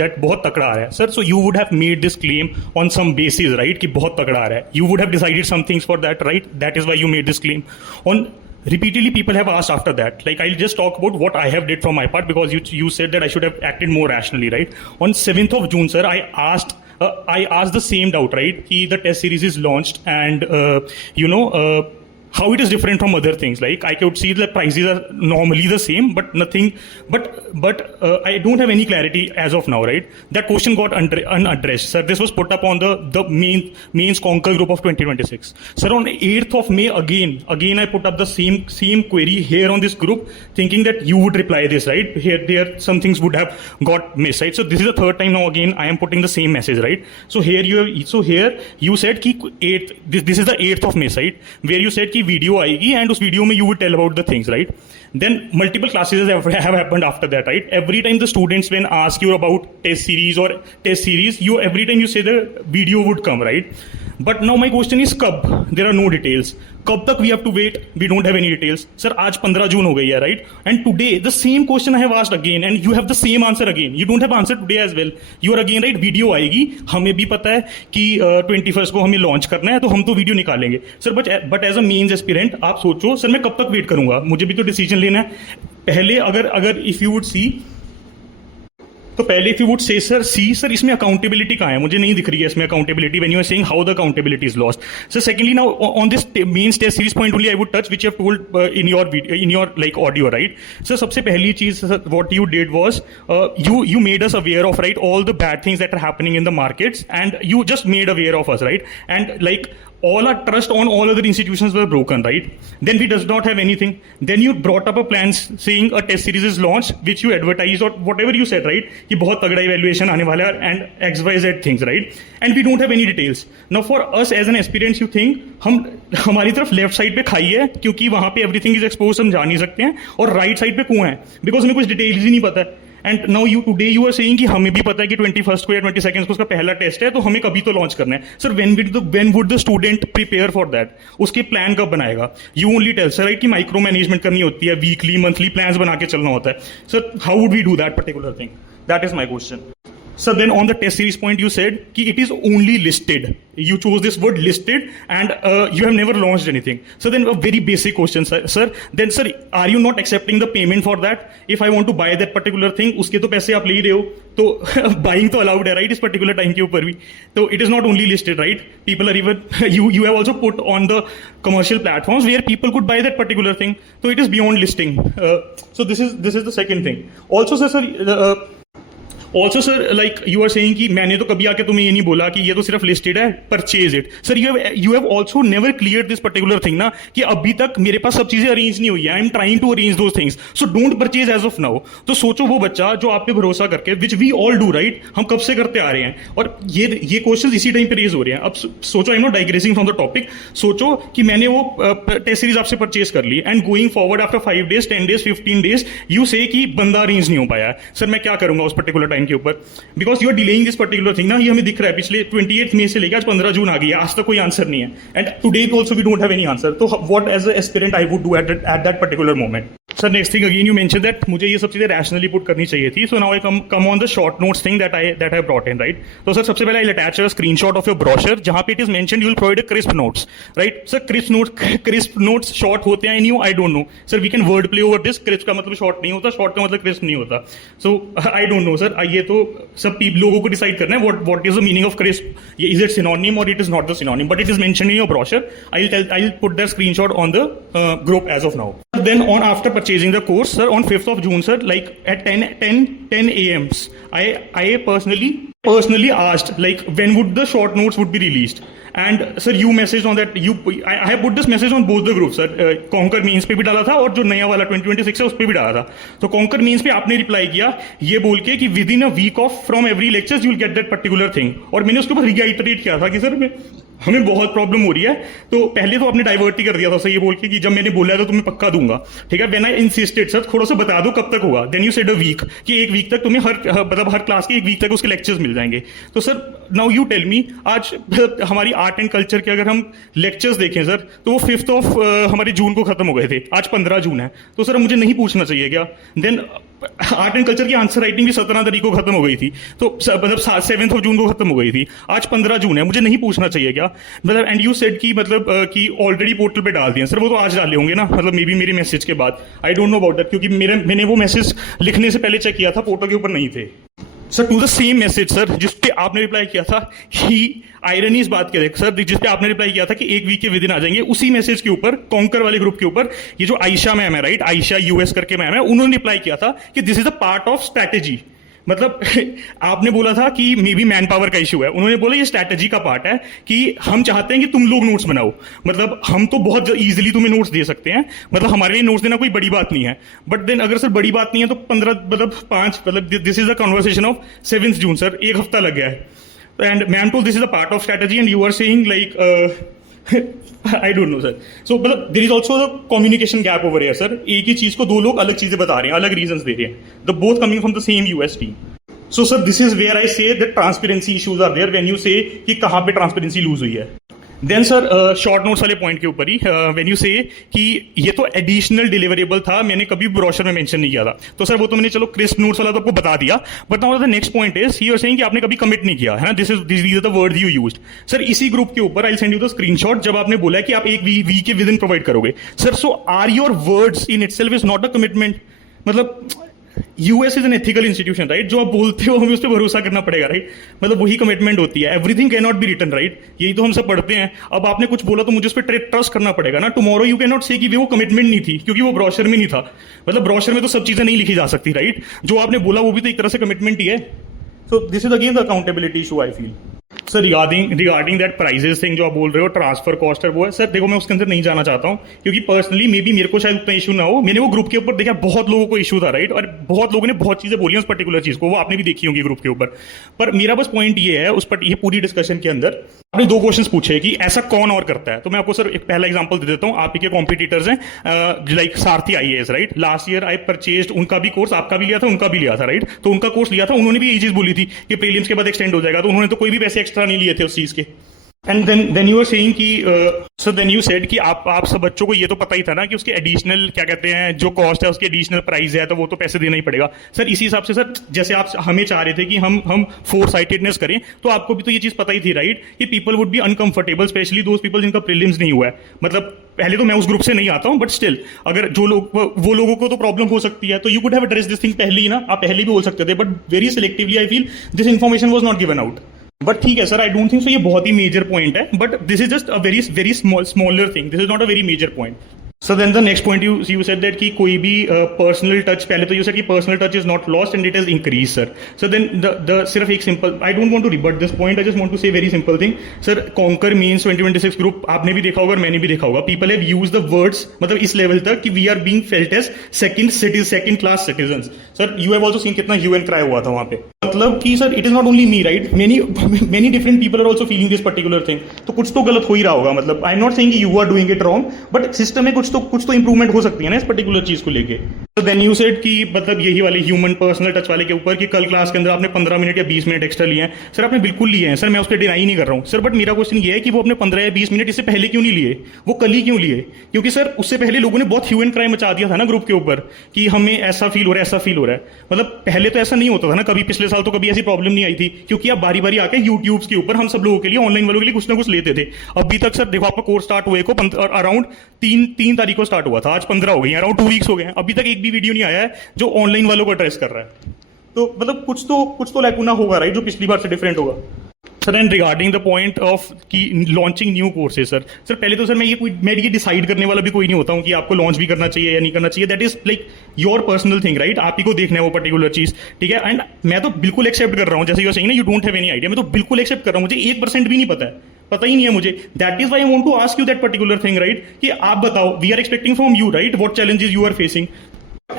that बहुत तगड़ा आ रहा है, sir. So you would have made this claim on some basis, right, कि बहुत तगड़ा आ रहा है. You would have decided some things for that, right? That is why you made this claim. Repeatedly people have asked after that. Like I'll just talk about what I have did from my part because you said that I should have acted more rationally, right? On 7th of June, sir, I asked the same doubt, right? Ki the test series is launched and how it is different from other things. Like I could see the prices are normally the same, but nothing. But I don't have any clarity as of now, right? That question got unaddressed, sir. This was put up on the mains Conquer group of 2026, sir. On 8th of May, again I put up the same query here on this group, thinking that you would reply this, right? There some things would have got missed, right? So this is the third time now. Again, I am putting the same message, right? So here you said कि 8th. This is the 8th of May, right? Where you said कि video आएगी and उस video में you would tell about the things, right? Then multiple classes have happened after that, right? Every time the students when ask you about test series you every time you say the video would come, right? But now my question is कब? There are no details. कब तक we have to wait? We don't have any details. Sir, आज 15 जून हो गई है, right? And today the same question I have asked again and you have the same answer again. You don't have answer today as well. You are again right. Video आएगी, हमें भी पता है कि 21st को हमें लॉन्च करना है तो हम तो वीडियो निकालेंगे. Sir but as a mains aspirant आप सोचो, सर मैं कब तक वेट करूंगा? मुझे भी तो डिसीजन लेना है. पहले अगर इफ यू वुड सी, तो पहले if you would say sir see sir इसमें अकाउंटेबिलिटी कहाँ है, मुझे नहीं दिख रही है इसमें accountability when you are saying how the accountability is lost. Sir secondly now on this main test series point only I would touch which you have told in your like audio, right. Sir सबसे पहली चीज what you did was you made us aware of, right, all the bad things that are happening in the markets, and you just made aware of us, right, and like all our trust on all other institutions were broken, right. Then we does not have anything. Then you brought up a plan saying a test series is launched, which you advertised or whatever you said, right, कि बहुत तगड़ा evaluation आने वाला है and XYZ things, right, and we don't have any details. Now for us as an aspirants, you think हम हमारी तरफ left side पे खाई है क्योंकि वहां पे एवरीथिंग इज एक्सपोज, हम जा नहीं सकते हैं, और राइट साइड पे कुआं है बिकॉज हमें कुछ डिटेल्स ही नहीं पता है. And now you today you are saying कि हमें भी पता है कि 21st को या 22nd को उसका पहला टेस्ट है, तो हमें कभी तो लॉन्च करना है. Sir when would the student prepare for that, उसके प्लान कब बनाएगा. You only tell sir, right, कि माइक्रो मैनेजमेंट करनी होती है, वीकली मंथली प्लान्स बना के चलना होता है. Sir how would we do that particular thing, that is my question. Sir, then on the test series point, you said कि it is only listed. You chose this word listed, and you have never launched anything. So then a very basic question, sir. Then sir, are you not accepting the payment for that? If I want to buy that particular thing, उसके तो पैसे आप ले ही रहे हो, तो buying तो allowed है, right? इस particular time के ऊपर भी. तो it is not only listed, right? People are even you have also put on the commercial platforms where people could buy that particular thing. So it is beyond listing. So this is the second thing. Also, sir. Also sir like you are saying कि मैंने तो कभी आके तुम्हें ये नहीं बोला कि ये तो सिर्फ लिस्टेड है, purchase it. Sir you have also never clear this particular thing ना, कि अभी तक मेरे पास सब चीजें अरेंज नहीं हुई है. I am trying to arrange those things, so don't purchase as of now. तो सोचो वो बच्चा जो आप पे भरोसा करके, which we all do, right, हम कब से करते आ रहे हैं, और ये क्वेश्चन इसी टाइम पे रेज हो रहे हैं. अब सोचो, I am not digressing from the topic, सोचो कि मैंने वो टेस्ट सीरीज आपसे परचेज कर ली, and going forward after 5 days 10 days 15 days you say कि बंदा अरेंज नहीं हो पाया है. सर मैं क्या करूंगा उस पर्टिकुलर टाइम के ऊपर, because you are delaying this particular thing ना. ये हमें दिख रहा है पिछले 28 मई से लेकर आज 15 जून आ गई है, आज तक कोई आंसर नहीं है, and today also we don't have any answer. तो what as a aspirant I would do at that particular moment. Sir next thing again you mention that मुझे ये सब चीजें रैशनली पुट करनी चाहिए थी. So now I come on the short notes thing that I brought in, right. तो sir सबसे पहले I attach a screenshot of your brochure जहां पे it is mentioned you will provide crisp notes, right. Sir crisp notes short होते हैं न्यू, I don't know sir. We can word play over this. Crisp का मतलब short नहीं होता, short का मतलब क्रिस्प नहीं होता. सो आई डोंट नो सर, ये तो सब लोगों को डिसाइड करना है what is the meaning of crisp. Is it synonym or it is not the synonym, but it is mentioned in your brochure. I'll put that screenshot on the group as of now. Then on after purchasing the course, sir, on 5th of June, sir, like at 10 a.m. I personally asked like when would the short notes would be released. And sir you messaged on that, I have put this message on both the groups, sir. Conquer means पे भी डाला था और जो नया वाला 2026 है उस पे भी डाला था. तो Conquer means पे आपने रिप्लाई किया ये बोल के कि within a week of from every lectures you will get that particular thing, और मैंने उसके ऊपर रिगाइटरेट किया था कि सर हमें बहुत प्रॉब्लम हो रही है. तो पहले तो आपने डाइवर्ट ही कर दिया था सर ये बोल के कि जब मैंने बोला था तो मैं पक्का दूंगा, ठीक है. व्हेन आई इंसिस्टेड सर थोड़ा सा बता दो कब तक होगा, then you said a week, कि एक वीक तक तुम्हें हर क्लास के एक वीक तक उसके लेक्चर्स मिल जाएंगे. तो sir now you tell me, आज हमारी आर्ट एंड कल्चर के अगर हम लेक्चर्स देखें सर तो वो 5th ऑफ हमारे जून को खत्म हो गए थे, आज 15 जून है. तो सर मुझे नहीं पूछना चाहिए क्या. देन आर्ट एंड कल्चर की आंसर राइटिंग भी 17 तारीख को खत्म हो गई थी, तो मतलब 7th ऑफ जून को खत्म हो गई थी, आज 15 जून है, मुझे नहीं पूछना चाहिए क्या. मतलब एंड यू सेड कि मतलब कि ऑलरेडी पोर्टल पे डाल दिए. सर वो तो आज डाले होंगे ना, मतलब मे बी मेरे मैसेज के बाद. आई डोंट नो अबाउट दैट क्योंकि मैंने वो मैसेज लिखने से पहले चेक किया था, पोर्टल के ऊपर नहीं थे. Sir to the same message sir जिस पे आपने रिप्लाई किया था कि आयरनी इस बात के सर जिस पे आपने रिप्लाई किया था कि एक वीक के विद इन आ जाएंगे, उसी मैसेज के ऊपर कॉन्कर वाले ग्रुप के ऊपर ये जो आयशा मैम है, राइट, आयशा यूएस करके मैम है, उन्होंने रिप्लाई किया था कि this is a part of strategy. मतलब आपने बोला था कि मे बी मैन पावर का इशू है, उन्होंने बोला ये स्ट्रैटेजी का पार्ट है कि हम चाहते हैं कि तुम लोग नोट्स बनाओ. मतलब हम तो बहुत इजीली तुम्हें नोट्स दे सकते हैं, मतलब हमारे लिए नोट्स देना कोई बड़ी बात नहीं है. बट देन अगर सर बड़ी बात नहीं है तो 15 मतलब 5 मतलब this is a conversation of 7th June sir, एक हफ्ता लग गया है. And ma'am told this is a part of strategy and you are saying like I don't know sir. So मतलब there is also the communication gap over here sir. एक ही चीज को दो लोग अलग चीजें बता रहे हैं, अलग रीजंस दे रहे हैं, the both coming from the same US team. So sir this is where I say that transparency issues are there when you say कि कहां पे ट्रांसपेरेंसी लूज हुई है. देन सर शॉर्ट नोट्स वाले पॉइंट के ऊपर ही व्हेन यू से कि ये तो एडिशनल डिलीवरेबल था, मैंने कभी ब्रोशर में मेंशन नहीं किया था. तो सर वो तो मैंने चलो क्रिस्प नोट्स वाला तो आपको बता दिया, but now the next point is you are saying कि आपने कभी कमिट नहीं किया है ना. This are the words you used. Sir इसी ग्रुप के ऊपर I send you the screenshot जब आपने बोला कि आप एक वीक के विद इन प्रोवाइड करोगे. Sir so are your words in itself is not a commitment. मतलब US is an ethical institution right, जो आप बोलते हो हमें उस पर भरोसा करना पड़ेगा राइट, मतलब वही कमिटमेंट होती है, everything can not be written right, यही तो हम सब पढ़ते हैं। अब आपने कुछ बोला तो मुझे उस पर ट्रस्ट करना पड़ेगा ना, टुमारो यू कैन नॉट से कि वो कमिटमेंट नहीं थी, क्योंकि वो ब्रोशर में नहीं था, मतलब ब्रोशर में तो सब चीजें नहीं लिखी जा सकती राइट, जो आपने बोला वो भी तो एक तरह से कमिटमेंट ही है। So this is again the accountability issue I feel. Sir regarding that prices thing जो आप बोल रहे हो, ट्रांसफर कॉस्ट है वो है, सर देखो मैं उसके अंदर नहीं जाना चाहता हूँ, क्योंकि पर्सनली मे बी मेरे को शायद उतना इशू ना हो, मैंने वो ग्रुप के ऊपर देखा बहुत लोगों को इशू था राइट, और बहुत लोगों ने बहुत चीजें बोली उस पर्टिकुलर चीज को, वो आपने भी देखी होंगी ग्रुप के ऊपर। पर मेरा बस पॉइंट ये है उस पर, ये पूरी डिस्कशन के अंदर आपने दो क्वेश्चंस पूछे कि ऐसा कौन और करता है, तो मैं आपको सर एक पहला एग्जांपल दे देता हूं। आप ही के कॉम्पिटिटर्स हैं like Sarathi IAS right, last year I purchased उनका भी कोर्स, आपका भी लिया था उनका भी लिया था राइट, तो उनका कोर्स लिया था, उन्होंने भी यही चीज बोली थी कि प्रीलिम्स के बाद एक्सटेंड हो जाएगा, तो उन्होंने तो कोई भी पैसे एक्स्ट्रा नहीं लिए थे उस चीज के। And then you are saying कि सर देन यू सेड कि आप सब बच्चों को ये तो पता ही था ना कि उसके एडिशनल क्या कहते हैं जो कॉस्ट है उसकी एडिशनल प्राइस है, तो वो तो पैसे देना ही पड़ेगा। सर इसी हिसाब से सर जैसे आप हमें चाह रहे थे कि हम फोर साइटेडनेस करें, तो आपको भी तो ये चीज पता ही थी राइट कि people would be uncomfortable, specially those people जिनका प्रीलिम्स नहीं हुआ है। मतलब पहले तो मैं उस ग्रुप से नहीं आता हूं, बट स्टिल अगर जो लोग वो लोगों को तो प्रॉब्लम हो सकती है, तो you could have address this thing पहले ही ना, आप पहले भी बोल सकते थे, but very selectively I feel this information was not given out. But ठीक है sir, I don't think so ये बहुत ही मेजर पॉइंट है, but this is just a very smaller thing, this is not a very major point. So then the next point you said that कि कोई भी personal touch, पहले तो you said कि personal touch is not lost and it has increased sir. So then the सिर्फ एक simple, I don't want to rebut this point, I just want to say very simple thing. Sir Conquer Means 2026 group आपने भी देखा होगा और मैंने भी देखा होगा, people have used the words मतलब इस level तक कि we are being felt as second class citizens. Sir you have also seen कितना hue and cry हुआ था वहाँ पे, मतलब कि sir it is not only me right, many different people are also feeling this particular thing, तो कुछ तो गलत हो ही रहा होगा, मतलब I am not saying कि you are doing it wrong, but system में कुछ तो इंप्रूवमेंट हो सकती है ना इस पर्टिकुलर चीज को लेके। तो देन यू सेड कि मतलब यही वाले ह्यूमन पर्सनल टच वाले के ऊपर कि कल क्लास के अंदर आपने 15 मिनट या 20 मिनट एक्स्ट्रा लिए हैं, सर आपने बिल्कुल लिए हैं सर, मैं उस पर डिनाई नहीं कर रहा हूं सर, बट मेरा क्वेश्चन ये है कि वो अपने 15 या 20 मिनट इससे पहले क्यों नहीं लिए, वो कल ही क्यों लिए? क्योंकि सर उससे पहले लोगों ने बहुत ह्यू एंड क्राई मचा दिया था ना ग्रुप के ऊपर कि हमें ऐसा फील हो रहा है ऐसा फील हो रहा है, मतलब पहले तो ऐसा नहीं होता था ना कभी, पिछले साल तो कभी ऐसी प्रॉब्लम नहीं आई थी, क्योंकि आप बारी बारी आके यूट्यूब के ऊपर हम सब लोगों के लिए ऑनलाइन वालों के लिए कुछ ना कुछ लेते थे। अभी तक सर देखो आपका कोर्स स्टार्ट हुए को अराउंड 3 तारीख को स्टार्ट हुआ था, आज 15 हो गई, अराउंड 2 वीक्स हो गए हैं, अभी तक एक भी वीडियो नहीं आया है जो ऑनलाइन वालों को एड्रेस कर रहा है, तो मतलब कुछ तो लैकुना होगा राइट, जो पिछली बार से डिफरेंट होगा। Sir and regarding the point of की लॉन्चिंग न्यू कोर्सेज सर पहले तो सर मैं ये डिसाइड करने वाला भी कोई नहीं होता हूँ कि आपको लॉन्च भी करना चाहिए या नहीं करना चाहिए, that is like your personal thing right, आप ही को देखना है वो पर्टिकुलर चीज, ठीक है। एंड मैं तो बिल्कुल एक्सेप्ट कर रहा हूँ, जैसे यू आर सेइंग ना you don't have any idea, मैं तो बिल्कुल एक्सेप्ट कर रहा हूँ, मुझे 1% भी नहीं पता ही नहीं है मुझे, that is why I want to ask you that particular thing right, कि आप बताओ, we are expecting from you right what challenges you are facing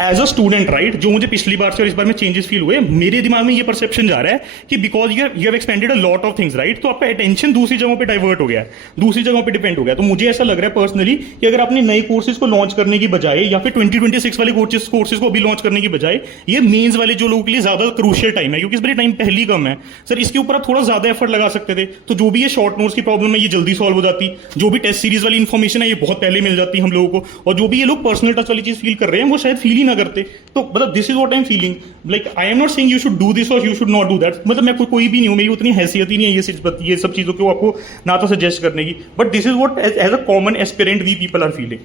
as a student right, जो मुझे पिछली बार से और इस बार में चेंजेस फील हुए, मेरे दिमाग में ये परसेप्शन जा रहा है कि because you have expanded a lot of things right, तो आपका अटेंशन दूसरी जगहों पे डाइवर्ट हो गया है, दूसरी जगहों पे डिपेंड हो गया, तो मुझे ऐसा लग रहा है पर्सनली कि अगर आपने नए कोर्सेज को लॉन्च करने की बजाय या फिर 2026 वाले कोर्सेज को अभी लॉन्च करने की बजाय ये मेंस वाले जो लोगों के लिए ज्यादा क्रूशियल टाइम है, क्योंकि इस बार टाइम पहले ही कम है सर, इसके ऊपर आप थोड़ा ज्यादा एफर्ट लगा सकते थे, तो जो भी ये शॉर्ट नोट्स की प्रॉब्लम है ये जल्दी सॉल्व हो जाती, जो भी टेस्ट सीरीज वाली इन्फॉर्मेशन है ये बहुत पहले मिल जाती हम लोगों को, और जो भी ये लोग पर्सनल टच वाली चीज फील कर रहे हैं वो शायद फील ही ना करते। तो मतलब this is what I am feeling, like I am not saying you should do this और you should not do that, मतलब मैं कोई भी नहीं हूं, मेरी उतनी हैसियत ही नहीं है ये सब चीजों को आपको ना तो सजेस्ट करने की, but this is what as a common aspirant we people are feeling.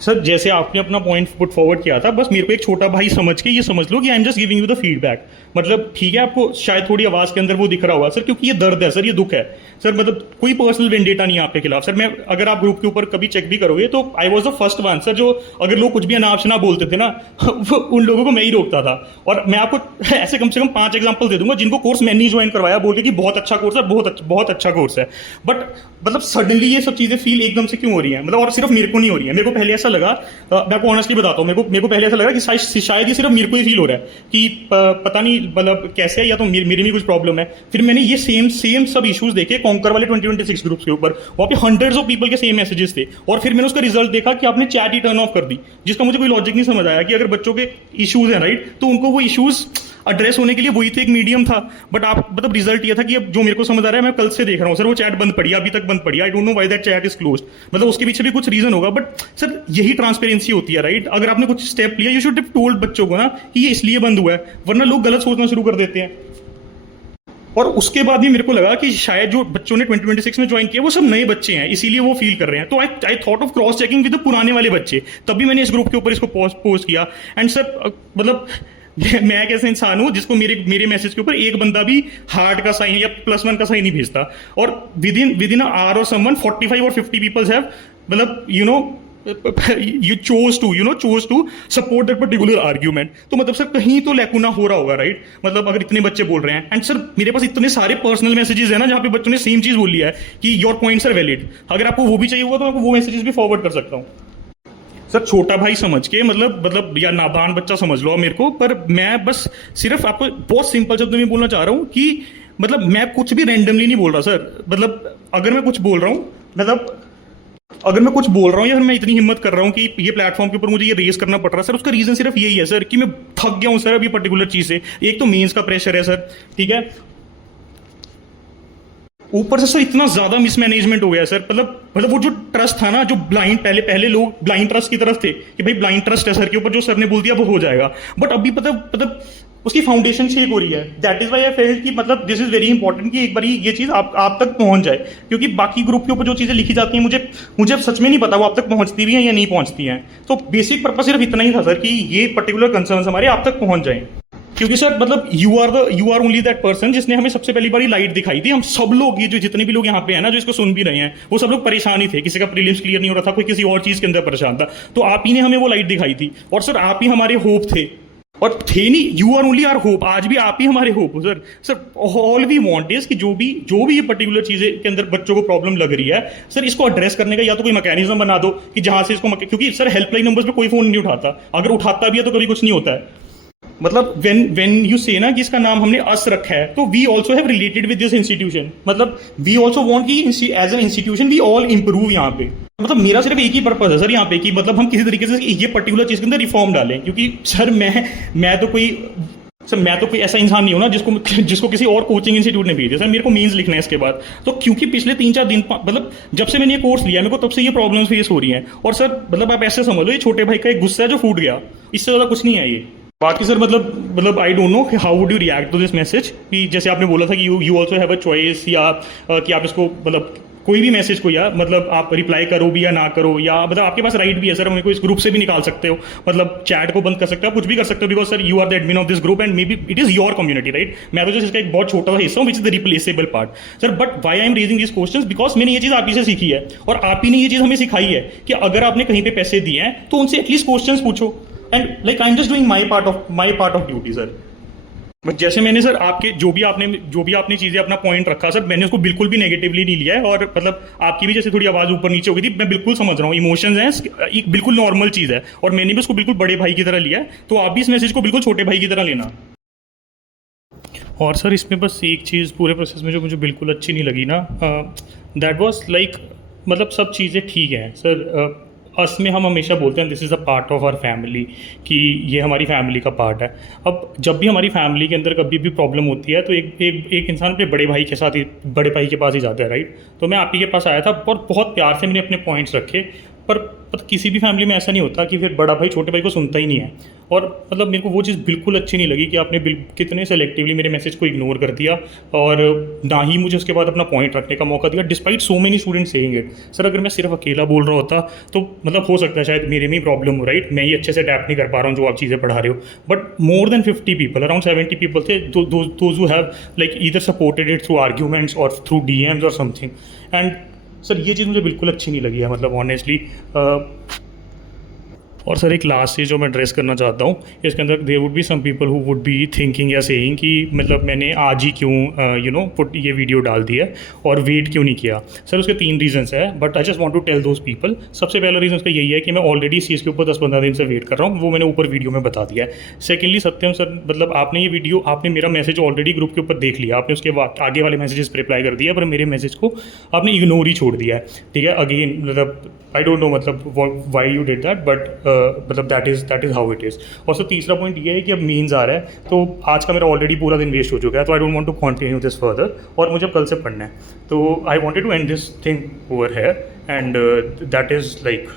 Sir जैसे आपने अपना पॉइंट पुट फॉरवर्ड किया था, बस मेरे को एक छोटा भाई समझ के ये समझ लो कि आई am just giving you the feedback, मतलब ठीक है आपको शायद थोड़ी आवाज के अंदर वो दिख रहा होगा सर, क्योंकि ये दर्द है सर, ये दुख है सर, मतलब कोई पर्सनल वेंडेटा नहीं है आपके खिलाफ सर, मैं अगर आप ग्रुप के ऊपर कभी चेक भी करोगे तो I was the first one sir, जो अगर लोग कुछ भी अनाप शनाप बोलते थे ना उन लोगों को मैं ही रोकता था, और मैं आपको ऐसे कम से कम 5 एग्जाम्पल दे दूंगा जिनको कोर्स मैंने ही ज्वाइन करवाया बोल के कि बहुत अच्छा कोर्स है, बहुत अच्छा कोर्स है, बट मतलब सडनली ये सब चीजें फील एकदम से क्यों हो रही है, मतलब और सिर्फ मेरे को नहीं हो रही है, मेरे को पहले ऐसा लगा, मैं आपको ऑनेस्टली बताता हूँ, मेरे को पहले ऐसा लगा कि शायद ये सिर्फ मेरे को ही फील हो रहा है कि पता नहीं मतलब कैसे है, या तो मेरे में कुछ प्रॉब्लम है। फिर मैंने ये सेम सब इश्यूज देखे कॉन्कर वाले 2026 ग्रुप्स के ऊपर, वहाँ पे हंड्रेड्स ऑफ पीपल के सेम मैसेजेस थे, और फिर मैंने उसका रिजल्ट देखा कि आपने चैट ही टर्न ऑफ कर दी, जिसका मुझे कोई लॉजिक नहीं समझ आया कि अगर बच्चों के इश्यूज हैं राइट, तो उनको वो इश्यूज एड्रेस होने के लिए वही तो एक मीडियम था, बट आप मतलब रिजल्ट ये था कि अब जो मेरे को समझ आ रहा है, मैं कल से देख रहा हूँ सर वो चैट बंद पड़ी, अभी तक बंद पड़ी, आई don't know why that chat is closed, मतलब उसके पीछे भी कुछ रीजन होगा, बट सर यही ट्रांसपेरेंसी होती है राइट, अगर आपने कुछ स्टेप लिया यू शुड हैव टोल्ड बच्चों को ना कि ये इसलिए बंद हुआ है, वरना लोग गलत सोचना शुरू कर देते हैं। और उसके बाद भी मेरे को लगा कि शायद जो बच्चों ने 2026 में ज्वाइन किया वो सब नए बच्चे हैं, इसीलिए वो फील कर रहे हैं, तो I thought of cross checking with the पुराने वाले बच्चे, तभी मैंने इस ग्रुप के ऊपर इसको पोस्ट किया। एंड सर मतलब मैं एक ऐसा इंसान हूँ जिसको मेरे मेरे मैसेज के ऊपर एक बंदा भी हार्ट का साइन या +1 का साइन नहीं भेजता, और विद इन आवर और समवन 45 और 50 पीपल्स हैव, मतलब you chose to support that particular argument. तो मतलब सर कहीं तो लैकुना हो रहा होगा, राइट? मतलब अगर इतने बच्चे बोल रहे हैं, एंड सर मेरे पास इतने सारे पर्सनल मैसेजेस है ना जहाँ पे बच्चों ने सेम चीज बोली है कि योर पॉइंट्स आर वैलिड। अगर आपको वो भी चाहिए होगा तो आपको वो मैसेजेस भी फॉरवर्ड कर सकता हूँ सर, छोटा भाई समझ के, मतलब या नाबान बच्चा समझ लो मेरे को, पर मैं बस सिर्फ आपको बहुत सिंपल शब्द में बोलना चाह रहा हूँ कि मतलब मैं कुछ भी रैंडमली नहीं बोल रहा सर। मतलब अगर मैं कुछ बोल रहा हूँ, मतलब अगर मैं कुछ बोल रहा हूँ या फिर मैं इतनी हिम्मत कर रहा हूँ कि ये प्लेटफॉर्म के ऊपर मुझे ये रेस करना पड़ रहा है सर, उसका रीजन सिर्फ यही है सर कि मैं थक गया हूँ सर अभी पर्टिकुलर चीज से। एक तो मेंस का प्रेशर है सर, ठीक है, ऊपर से सर इतना ज्यादा मिसमैनेजमेंट हो गया सर। मतलब वो जो ट्रस्ट था ना, जो ब्लाइंड पहले लोग ब्लाइंड ट्रस्ट की तरफ थे कि भाई ब्लाइंड ट्रस्ट है सर के ऊपर, जो सर ने बोल दिया वो हो जाएगा, बट अभी मतलब उसकी फाउंडेशन शेक हो रही है। That is why I felt कि मतलब दिस इज वेरी इंपॉर्टेंट कि एक बार ये चीज आप तक पहुंच जाए, क्योंकि बाकी ग्रुप के ऊपर जो चीजें लिखी जाती हैं मुझे अब सच में नहीं पता वो आप तक पहुंचती भी हैं या नहीं पहुंचती हैं। तो बेसिक पर्पज सिर्फ इतना ही था सर कि ये पर्टिकुलर कंसर्न्स हमारे आप तक पहुंच जाएं, क्योंकि सर मतलब you are only that person जिसने हमें सबसे पहली बारी लाइट दिखाई थी। हम सब लोग, ये जो जितने भी लोग यहाँ पे हैं ना जो इसको सुन भी रहे हैं, वो सब लोग परेशान ही थे, किसी का प्रीलिम्स क्लियर नहीं हो रहा था, कोई किसी और चीज के अंदर परेशान था, तो आप ही ने हमें वो लाइट दिखाई थी, और सर आप ही हमारे होप थे, और थे नहीं, you are only our hope, आज भी आप ही हमारे होप हो sir. Sir all we want is कि जो भी ये पर्टिकुलर चीजें के अंदर बच्चों को प्रॉब्लम लग रही है सर, इसको एड्रेस करने का या तो कोई मैकेनिज्म बना दो कि जहां से इसको, क्योंकि सर हेल्पलाइन नंबर्स पे कोई फोन नहीं उठाता, अगर उठाता भी है तो कभी कुछ नहीं होता है। मतलब व्हेन यू से ना कि इसका नाम हमने अस रखा है, तो we also have related with this institution, मतलब वी ऑल्सो वांट कि as an institution we all improve यहाँ पे। मतलब मेरा सिर्फ एक ही पर्पज है सर यहाँ पे कि मतलब हम किसी तरीके से ये पर्टिकुलर चीज के अंदर रिफॉर्म डालें, क्योंकि सर मैं तो कोई ऐसा इंसान नहीं हूं ना जिसको किसी और कोचिंग इंस्टीट्यूट ने भेजा सर। मेरे को मीन्स लिखना है इसके बाद, तो क्योंकि पिछले 3-4 दिन मतलब जब से मैंने ये कोर्स लिया मेरे को तब से ये प्रॉब्लम्स फेस हो रही हैं, और सर मतलब आप ऐसे समझ लो ये छोटे भाई का एक गुस्सा है जो फूट गया, इससे ज्यादा कुछ नहीं है ये। बाकी सर मतलब I don't know how would you react to this message, कि जैसे आपने बोला था कि you also have a choice, या कि आप इसको मतलब कोई भी मैसेज को या मतलब आप रिप्लाई करो भी या ना करो, या मतलब आपके पास राइट भी है सर, मेरे को इस ग्रुप से भी निकाल सकते हो, मतलब चैट को बंद कर सकते हो, कुछ भी कर सकते हो, because sir you are the admin of this group and maybe it is your community, right? मैं तो जस्ट इसका एक बहुत छोटा सा हिस्सा हूँ which is the replaceable part sir. But why I am raising this questions, because मैंने ये चीज आप ही से सीखी है, और आप ही ने ये चीज हमें सिखाई है कि अगर आपने कहीं पे पैसे दिए हैं तो उनसे एटलीस्ट क्वेश्चंस पूछो, and like I am just doing my part of duty sir. जैसे मैंने सर आपके जो भी आपने चीजें अपना पॉइंट रखा सर, मैंने उसको बिल्कुल भी नेगेटिवली नहीं लिया है, और मतलब आपकी भी जैसे थोड़ी आवाज ऊपर नीचे हो गई थी, मैं बिल्कुल समझ रहा हूँ, इमोशंस हैं, एक बिल्कुल नॉर्मल चीज है, और मैंने भी उसको बिल्कुल बड़े भाई की तरह लिया है, तो आप भी इस मैसेज को बिल्कुल छोटे भाई की तरह लेना। और सर इसमें बस एक चीज़ पूरे प्रोसेस में जो मुझे बिल्कुल अच्छी नहीं लगी ना, दैट वाज लाइक मतलब सब चीज़ें ठीक हैं सर, अस में हम हमेशा बोलते हैं this is a part of our family, कि ये हमारी फैमिली का पार्ट है। अब जब भी हमारी फैमिली के अंदर कभी भी प्रॉब्लम होती है तो एक इंसान अपने बड़े भाई के साथ ही, बड़े भाई के पास ही जाता है, राइट? तो मैं आप ही के पास आया था और बहुत प्यार से मैंने अपने पॉइंट्स रखे, पर किसी भी फैमिली में ऐसा नहीं होता कि फिर बड़ा भाई छोटे भाई को सुनता ही नहीं है, और मतलब मेरे को वो चीज़ बिल्कुल अच्छी नहीं लगी कि आपने कितने सेलेक्टिवली मेरे मैसेज को इग्नोर कर दिया, और ना ही मुझे उसके बाद अपना पॉइंट रखने का मौका दिया, despite so many students saying it. Sir अगर मैं सिर्फ अकेला बोल रहा होता तो मतलब हो सकता है शायद मेरे में ही प्रॉब्लम हो, राइट? मैं ये अच्छे से अडैप्ट नहीं कर पा रहा हूँ जो आप चीज़ें पढ़ा रहे हो, but more than 50 people, around 70 people थे those who have like either supported it through arguments और थ्रू DMs और समथिंग, एंड सर ये चीज़ मुझे बिल्कुल अच्छी नहीं लगी है, मतलब ऑनेस्टली। और सर एक लास्ट चीज़ जो मैं एड्रेस करना चाहता हूँ इसके अंदर, there would be some people who would be thinking या सेइंग कि मतलब मैंने आज ही क्यों पुट ये वीडियो डाल दी है और वेट क्यों नहीं किया। सर उसके 3 रीजंस है, but I just want to tell those people. सबसे पहला रीज़न उसका यही है कि मैं ऑलरेडी इस चीज़ के ऊपर 10-15 दिन से वेट कर रहा हूँ, वो मैंने ऊपर वीडियो में बता दिया है। सेकेंडली सत्यम सर, मतलब आपने ये वीडियो, आपने मेरा मैसेज ऑलरेडी ग्रुप के ऊपर देख लिया, आपने उसके आगे वाले मैसेजेस पर रिप्लाई कर दिया, पर मेरे मैसेज को आपने इग्नोर ही छोड़ दिया है, ठीक है? अगेन मतलब आई डोंट नो मतलब why you did that, but मतलब that is how it is. और सर तीसरा पॉइंट ये है कि अब मीन्स आ रहा है, तो आज का मेरा ऑलरेडी पूरा दिन वेस्ट हो चुका है, तो I don't want to continue this further, और मुझे कल से पढ़ना है, तो I wanted to end this thing over here, and that is like